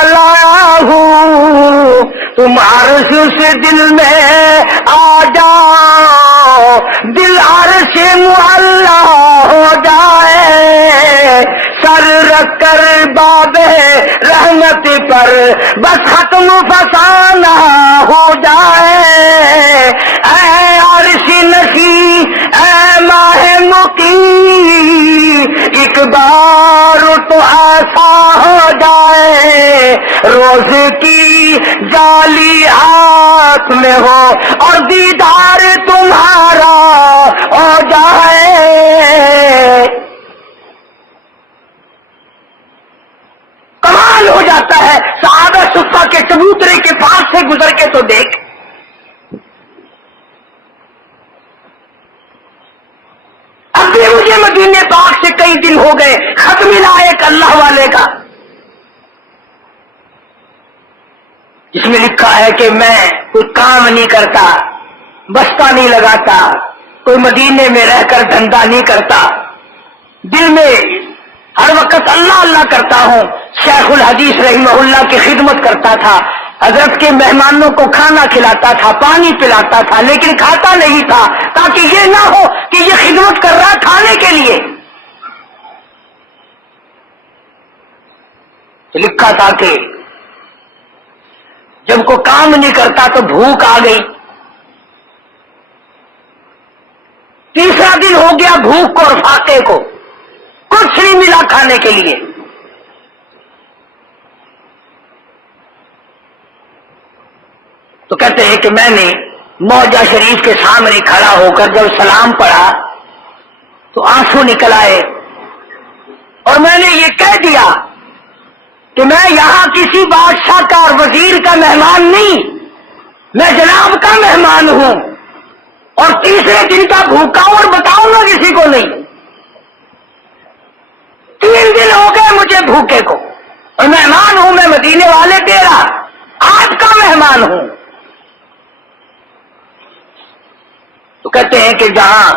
لایا ہوں، تم عرش سے دل میں آ جاؤ، دل عرش معلا ہو جائے، سر رکھ کر باب رحمت پر بس ختم فسانہ ہو جائے۔ اے عرش نشی اے ماہ مقیم، ایک بار تو ایسا ہو جائے، روز کی جالی ہاتھ میں ہو اور دیدار تمہارا ہو جائے۔ کمال ہو جاتا ہے، صحابہ صفہ کے چبوترے کے پاس سے گزر کے تو دیکھ، اب بھی مجھے مدینے پاک سے کئی دن ہو گئے، خط ملا ایک اللہ والے کا، جس میں لکھا ہے کہ میں کوئی کام نہیں کرتا، بستہ نہیں لگاتا، کوئی مدینے میں رہ کر دھندا نہیں کرتا، دل میں ہر وقت اللہ اللہ کرتا ہوں۔ شیخ الحدیث رحمہ اللہ کی خدمت کرتا تھا، حضرت کے مہمانوں کو کھانا کھلاتا تھا، پانی پلاتا تھا، لیکن کھاتا نہیں تھا تاکہ یہ نہ ہو کہ یہ خدمت کر رہا کھانے کے لیے۔ لکھا تھا کہ کو کام نہیں کرتا تو بھوک آ گئی. تیسرا دن ہو گیا بھوک کو اور فاقے کو, کچھ نہیں ملا کھانے کے لیے. تو کہتے ہیں کہ میں نے موجہ شریف کے سامنے کھڑا ہو کر جب سلام پڑھا تو آنسو نکل آئے, اور میں نے یہ کہہ دیا کہ میں یہاں کسی بادشاہ کا اور وزیر کا مہمان نہیں, میں جناب کا مہمان ہوں, اور تیسرے دن کا بھوکا اور بتاؤں گا کسی کو نہیں. 3 دن ہو گئے مجھے بھوکے کو, اور مہمان ہوں میں مدینے والے تیرا آج کا مہمان ہوں. تو کہتے ہیں کہ جہاں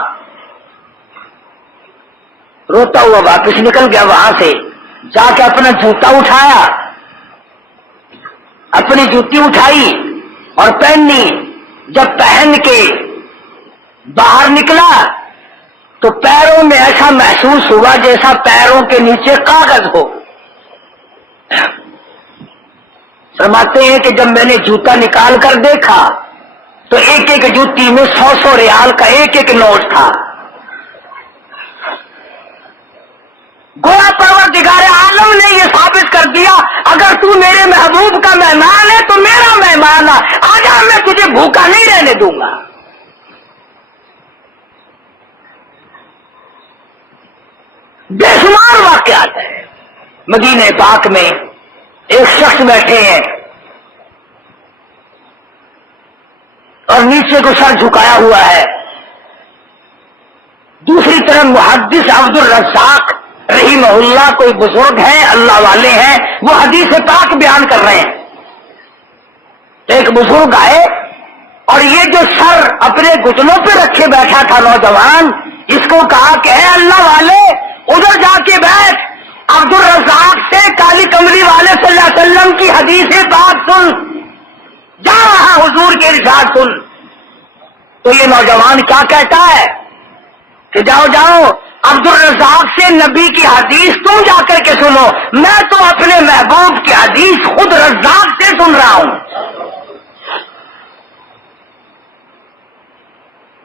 روتا ہوا واپس نکل گیا, وہاں سے جا کے اپنا جوتا اٹھایا, اپنی جوتی اٹھائی اور پہنی. جب پہن کے باہر نکلا تو پیروں میں ایسا محسوس ہوا جیسا پیروں کے نیچے کاغذ ہو. فرماتے ہیں کہ جب میں نے جوتا نکال کر دیکھا تو ایک ایک جوتی میں 100 ریال کا ایک نوٹ تھا. گویا پروردگار عالم نے یہ ثابت کر دیا اگر تو میرے محبوب کا مہمان ہے تو میرا مہمان ہے, آجا میں تجھے بھوکا نہیں رہنے دوں گا. بے شمار واقعات ہیں. مدینہ پاک میں ایک شخص بیٹھے ہیں اور نیچے کو سر جھکایا ہوا ہے, دوسری طرف محدث عبد الرزاق رحمہ اللہ کوئی بزرگ ہیں, اللہ والے ہیں, وہ حدیث پاک بیان کر رہے ہیں. ایک بزرگ آئے اور یہ جو سر اپنے گھٹنوں پہ رکھے بیٹھا تھا نوجوان, اس کو کہا کہ اے اللہ والے ادھر جا کے بیٹھ, عبد الرزاق سے کالی کمری والے صلی اللہ علیہ وسلم کی حدیث پاک سن, جا وہاں حضور کے ارشاد سن. تو یہ نوجوان کیا کہتا ہے کہ جاؤ جاؤ عبد الرزاق سے نبی کی حدیث تم جا کر کے سنو, میں تو اپنے محبوب کی حدیث خود رزاق سے سن رہا ہوں.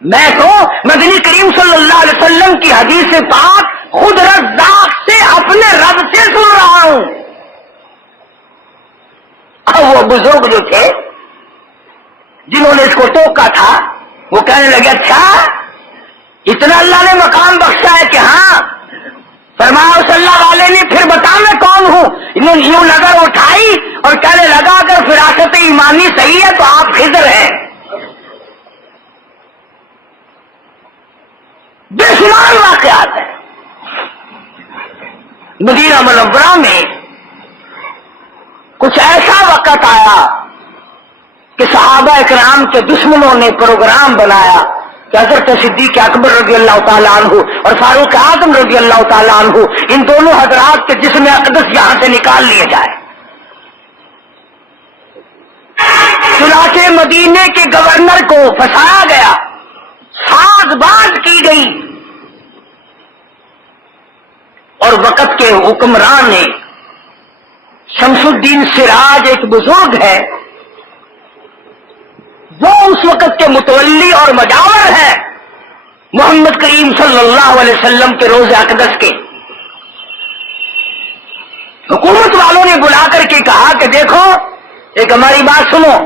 میں تو مدنی کریم صلی اللہ علیہ وسلم کی حدیث پاک خود رزاق سے اپنے رب سے سن رہا ہوں. اب وہ بزرگ جو تھے جنہوں نے اس کو ٹوکا تھا وہ کہنے لگے اچھا اتنا اللہ نے مقام بخشا ہے کہ ہاں. فرمایا صلی اللہ والے نے پھر بتا میں کون ہوں. انہوں نے یوں نظر اٹھائی اور کہنے لگا اگر فراست ایمانی صحیح ہے تو آپ خضر ہیں. بے شمار واقعات ہیں. مدینہ منورہ میں کچھ ایسا وقت آیا کہ صحابہ اکرام کے دشمنوں نے پروگرام بنایا کہ حضرت صدیق اکبر رضی اللہ تعالیٰ عنہ اور فاروق اعظم رضی اللہ تعالیٰ عنہ ان دونوں حضرات کے جسم اقدس یہاں سے نکال لیے جائے. چنانچہ مدینے کے گورنر کو پھنسایا گیا, ساز باز کی گئی, اور وقت کے حکمران نے شمس الدین سراج ایک بزرگ ہے وہ اس وقت کے متولی اور مجاور ہیں محمد کریم صلی اللہ علیہ وسلم کے روز اقدس کے. حکومت والوں نے بلا کر کے کہا کہ دیکھو ایک ہماری بات سنو,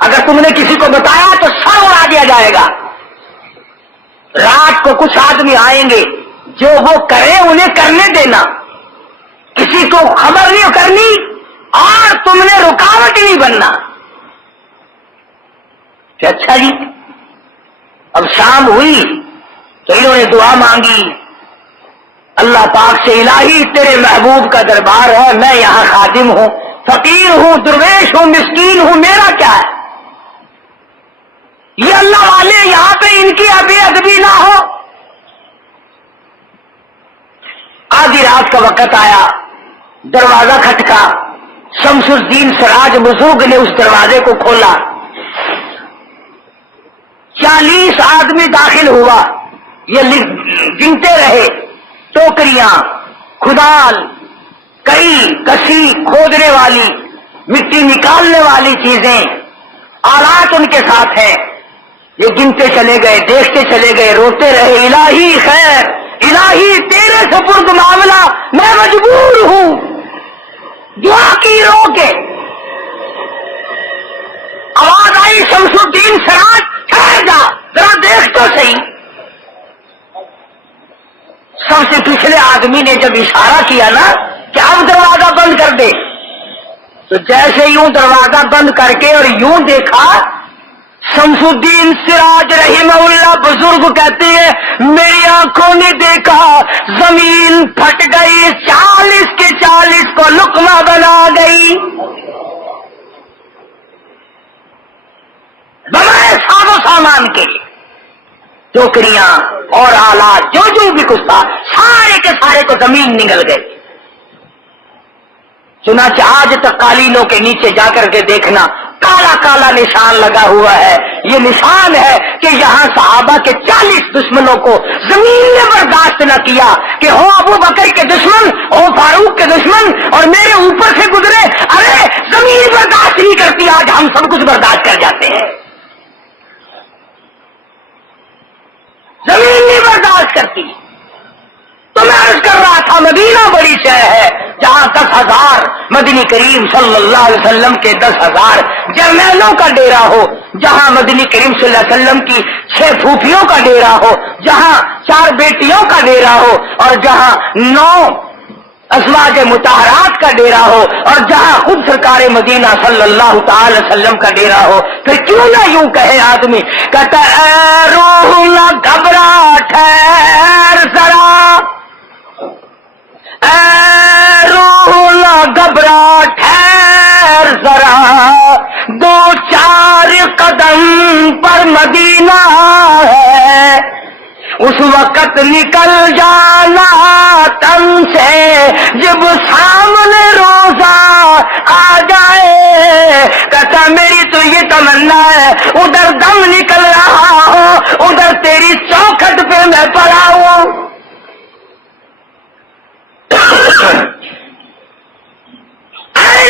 اگر تم نے کسی کو بتایا تو سر اڑا دیا جائے گا. رات کو کچھ آدمی آئیں گے, جو وہ کرے انہیں کرنے دینا, کسی کو خبر نہیں کرنی اور تم نے رکاوٹ نہیں بننا. کہ اچھا جی. اب شام ہوئی تو انہوں نے دعا مانگی, اللہ پاک سے الہی تیرے محبوب کا دربار ہے, میں یہاں خادم ہوں, فقیر ہوں, درویش ہوں, مسکین ہوں, میرا کیا ہے. یہ اللہ والے یہاں پہ ان کی ابھی ادبی نہ ہو. آدھی رات کا وقت آیا, دروازہ کھٹکا, شمس الدین سراج بزرگ نے اس دروازے کو کھولا. 40 آدمی داخل ہوا. یہ گنتے رہے, ٹوکریاں, کھدال, کئی کسی کھودنے والی, مٹی نکالنے والی چیزیں، آلات ان کے ساتھ ہیں، یہ گنتے چلے گئے، دیکھتے چلے گئے، روتے رہے، الہی خیر، الہی تیرے سپرد معاملہ، میں مجبور ہوں، دعا کی رو کے آواز آئی شمس الدین سراج ٹھہر جا ذرا دیکھ تو صحیح۔ سب سے پچھلے آدمی نے جب اشارہ کیا نا کہ اب دروازہ بند کر دے، تو جیسے یوں دروازہ بند کر کے اور یوں دیکھا، شمس الدین سراج رحمہ اللہ بزرگ کہتے ہیں میری آنکھوں نے دیکھا زمین پھٹ گئی، 40 کے 40 کو لقمہ بنا گئی، بغیر ساز و سامان کے ٹوکریاں اور آلات جو بھی کچھ تھا سارے کے سارے کو زمین نگل گئے۔ چنانچہ آج تک قالینوں کے نیچے جا کر کے دیکھنا کالا کالا نشان لگا ہوا ہے، یہ نشان ہے کہ یہاں صحابہ کے 40 دشمنوں کو زمین نے برداشت نہ کیا کہ ہو ابو بکر کے دشمن، ہو فاروق کے دشمن اور میرے اوپر سے گزرے، ارے زمین برداشت نہیں کرتی، آج ہم سب کچھ برداشت کر جاتے ہیں، زمین نہیں برداشت کرتی۔ تو میں عرض کر رہا تھا مدینہ بڑی شہر ہے جہاں 10,000 مدنی کریم صلی اللہ علیہ وسلم کے 10,000 جرنیلوں کا ڈیرا ہو، جہاں مدنی کریم صلی اللہ علیہ وسلم کی 6 پھوپھیوں کا ڈیرا ہو، جہاں 4 بیٹیوں کا ڈیرا ہو، اور جہاں 9 ازواج مطہرات کا ڈیرا ہو، اور جہاں خود سرکار مدینہ صلی اللہ تعالی وسلم کا ڈیرا ہو، پھر کیوں نہ یوں کہے آدمی، کہتا اے روح نہ گھبرا ٹھہر ذرا، اے روح نہ گھبرا ٹھہر ذرا، 2-4 قدم پر مدینہ ہے، اس وقت نکل جانا تن سے جب سامنے روزہ آ جائے، کہتا میری تو یہ تمنا ہے ادھر دم نکل رہا ہو، ادھر تیری چوکھٹ پہ میں پڑا ہوں۔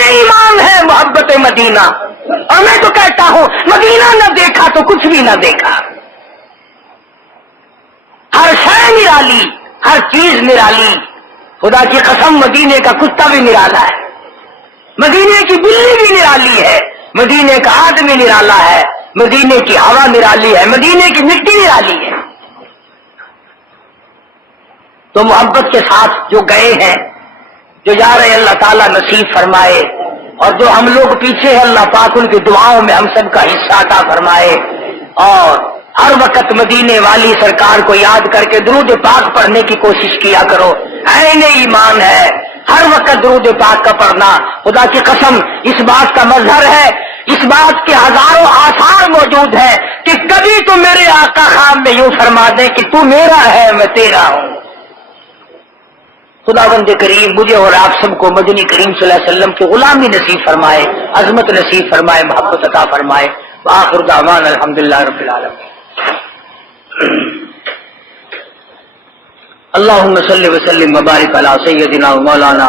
ایمان ہے محبت مدینہ، اور میں تو کہتا ہوں مدینہ نہ دیکھا تو کچھ بھی نہ دیکھا، ہر شے نرالی، ہر چیز نرالی، خدا کی قسم مدینے کا کتا بھی نرالا ہے، مدینے کی بلی بھی نرالی ہے، مدینے کا آدمی نرالا ہے، مدینے کی ہوا نرالی ہے، مدینے کی مٹی نرالی ہے۔ تو محبت کے ساتھ جو گئے ہیں، جو جا رہے اللہ تعالیٰ نصیب فرمائے، اور جو ہم لوگ پیچھے ہیں اللہ پاک ان کی دعاؤں میں ہم سب کا حصہ عطا فرمائے، اور ہر وقت مدینے والی سرکار کو یاد کر کے درود پاک پڑھنے کی کوشش کیا کرو، عین ایمان ہے ہر وقت درود پاک کا پڑھنا، خدا کی قسم اس بات کا مظہر ہے، اس بات کے ہزاروں آثار موجود ہیں کہ کبھی تو میرے آقا خان میں یوں فرما دیں کہ تو میرا ہے میں تیرا ہوں۔ خداوند کریم مجھے اور آپ سب کو مدنی کریم صلی اللہ علیہ وسلم کی غلامی نصیب فرمائے، عظمت نصیب فرمائے، محبت عطا فرمائے، وآخر دعوانا الحمدللہ رب العالمین۔ اللہم صلی وسلم وبارک علی سیدنا و مولانا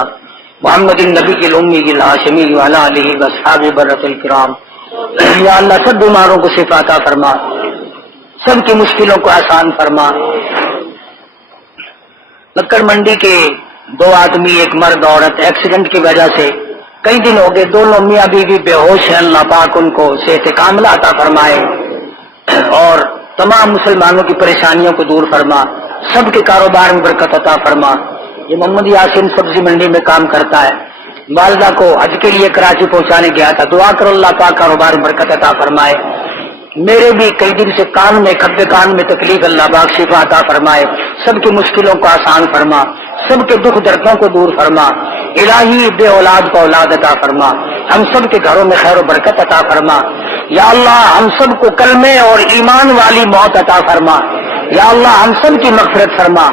محمد النبی الامی الہاشمی وعلی آلہ واصحابہ برۃ الکرام۔ یا اللہ سب بیماروں کو شفا عطا فرما، سب کی مشکلوں کو آسان فرما۔ لکڑ منڈی کے 2 آدمی، ایک مرد عورت، ایکسیڈنٹ کی وجہ سے کئی دن ہو گئے، دونوں میاں بیوی بے ہوش ہیں، اللہ پاک ان کو صحت کاملہ عطا فرمائے اور تمام مسلمانوں کی پریشانیوں کو دور فرما، سب کے کاروبار میں برکت عطا فرما۔ یہ محمد یاسین سبزی منڈی میں کام کرتا ہے، والدہ کو حج کے لیے کراچی پہنچانے گیا تھا، دعا کرو اللہ پاک کاروبار میں برکت عطا فرمائے۔ میرے بھی کئی دن سے کان میں کھبے کان میں تکلیف، اللہ پاک شفا عطا فرمائے، سب کی مشکلوں کو آسان فرما، سب کے دکھ دردوں کو دور فرما، الہی بے اولاد کو اولاد عطا فرما، ہم سب کے گھروں میں خیر و برکت عطا فرما۔ یا اللہ ہم سب کو کلمے اور ایمان والی موت عطا فرما۔ یا اللہ ہم سب کی مغفرت فرما،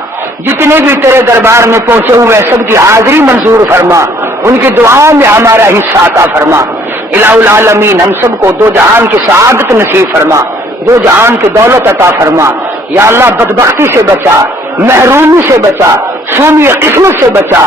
جتنے بھی تیرے دربار میں پہنچے ہوئے سب کی حاضری منظور فرما، ان کی دعاؤں میں ہمارا حصہ عطا فرما۔ الہ العالمین ہم سب کو 2 جہان کی سعادت نصیب فرما، 2 جہان کی دولت عطا فرما۔ یا اللہ بدبختی سے بچا، محرومی سے بچا، سومی قسمت سے بچا،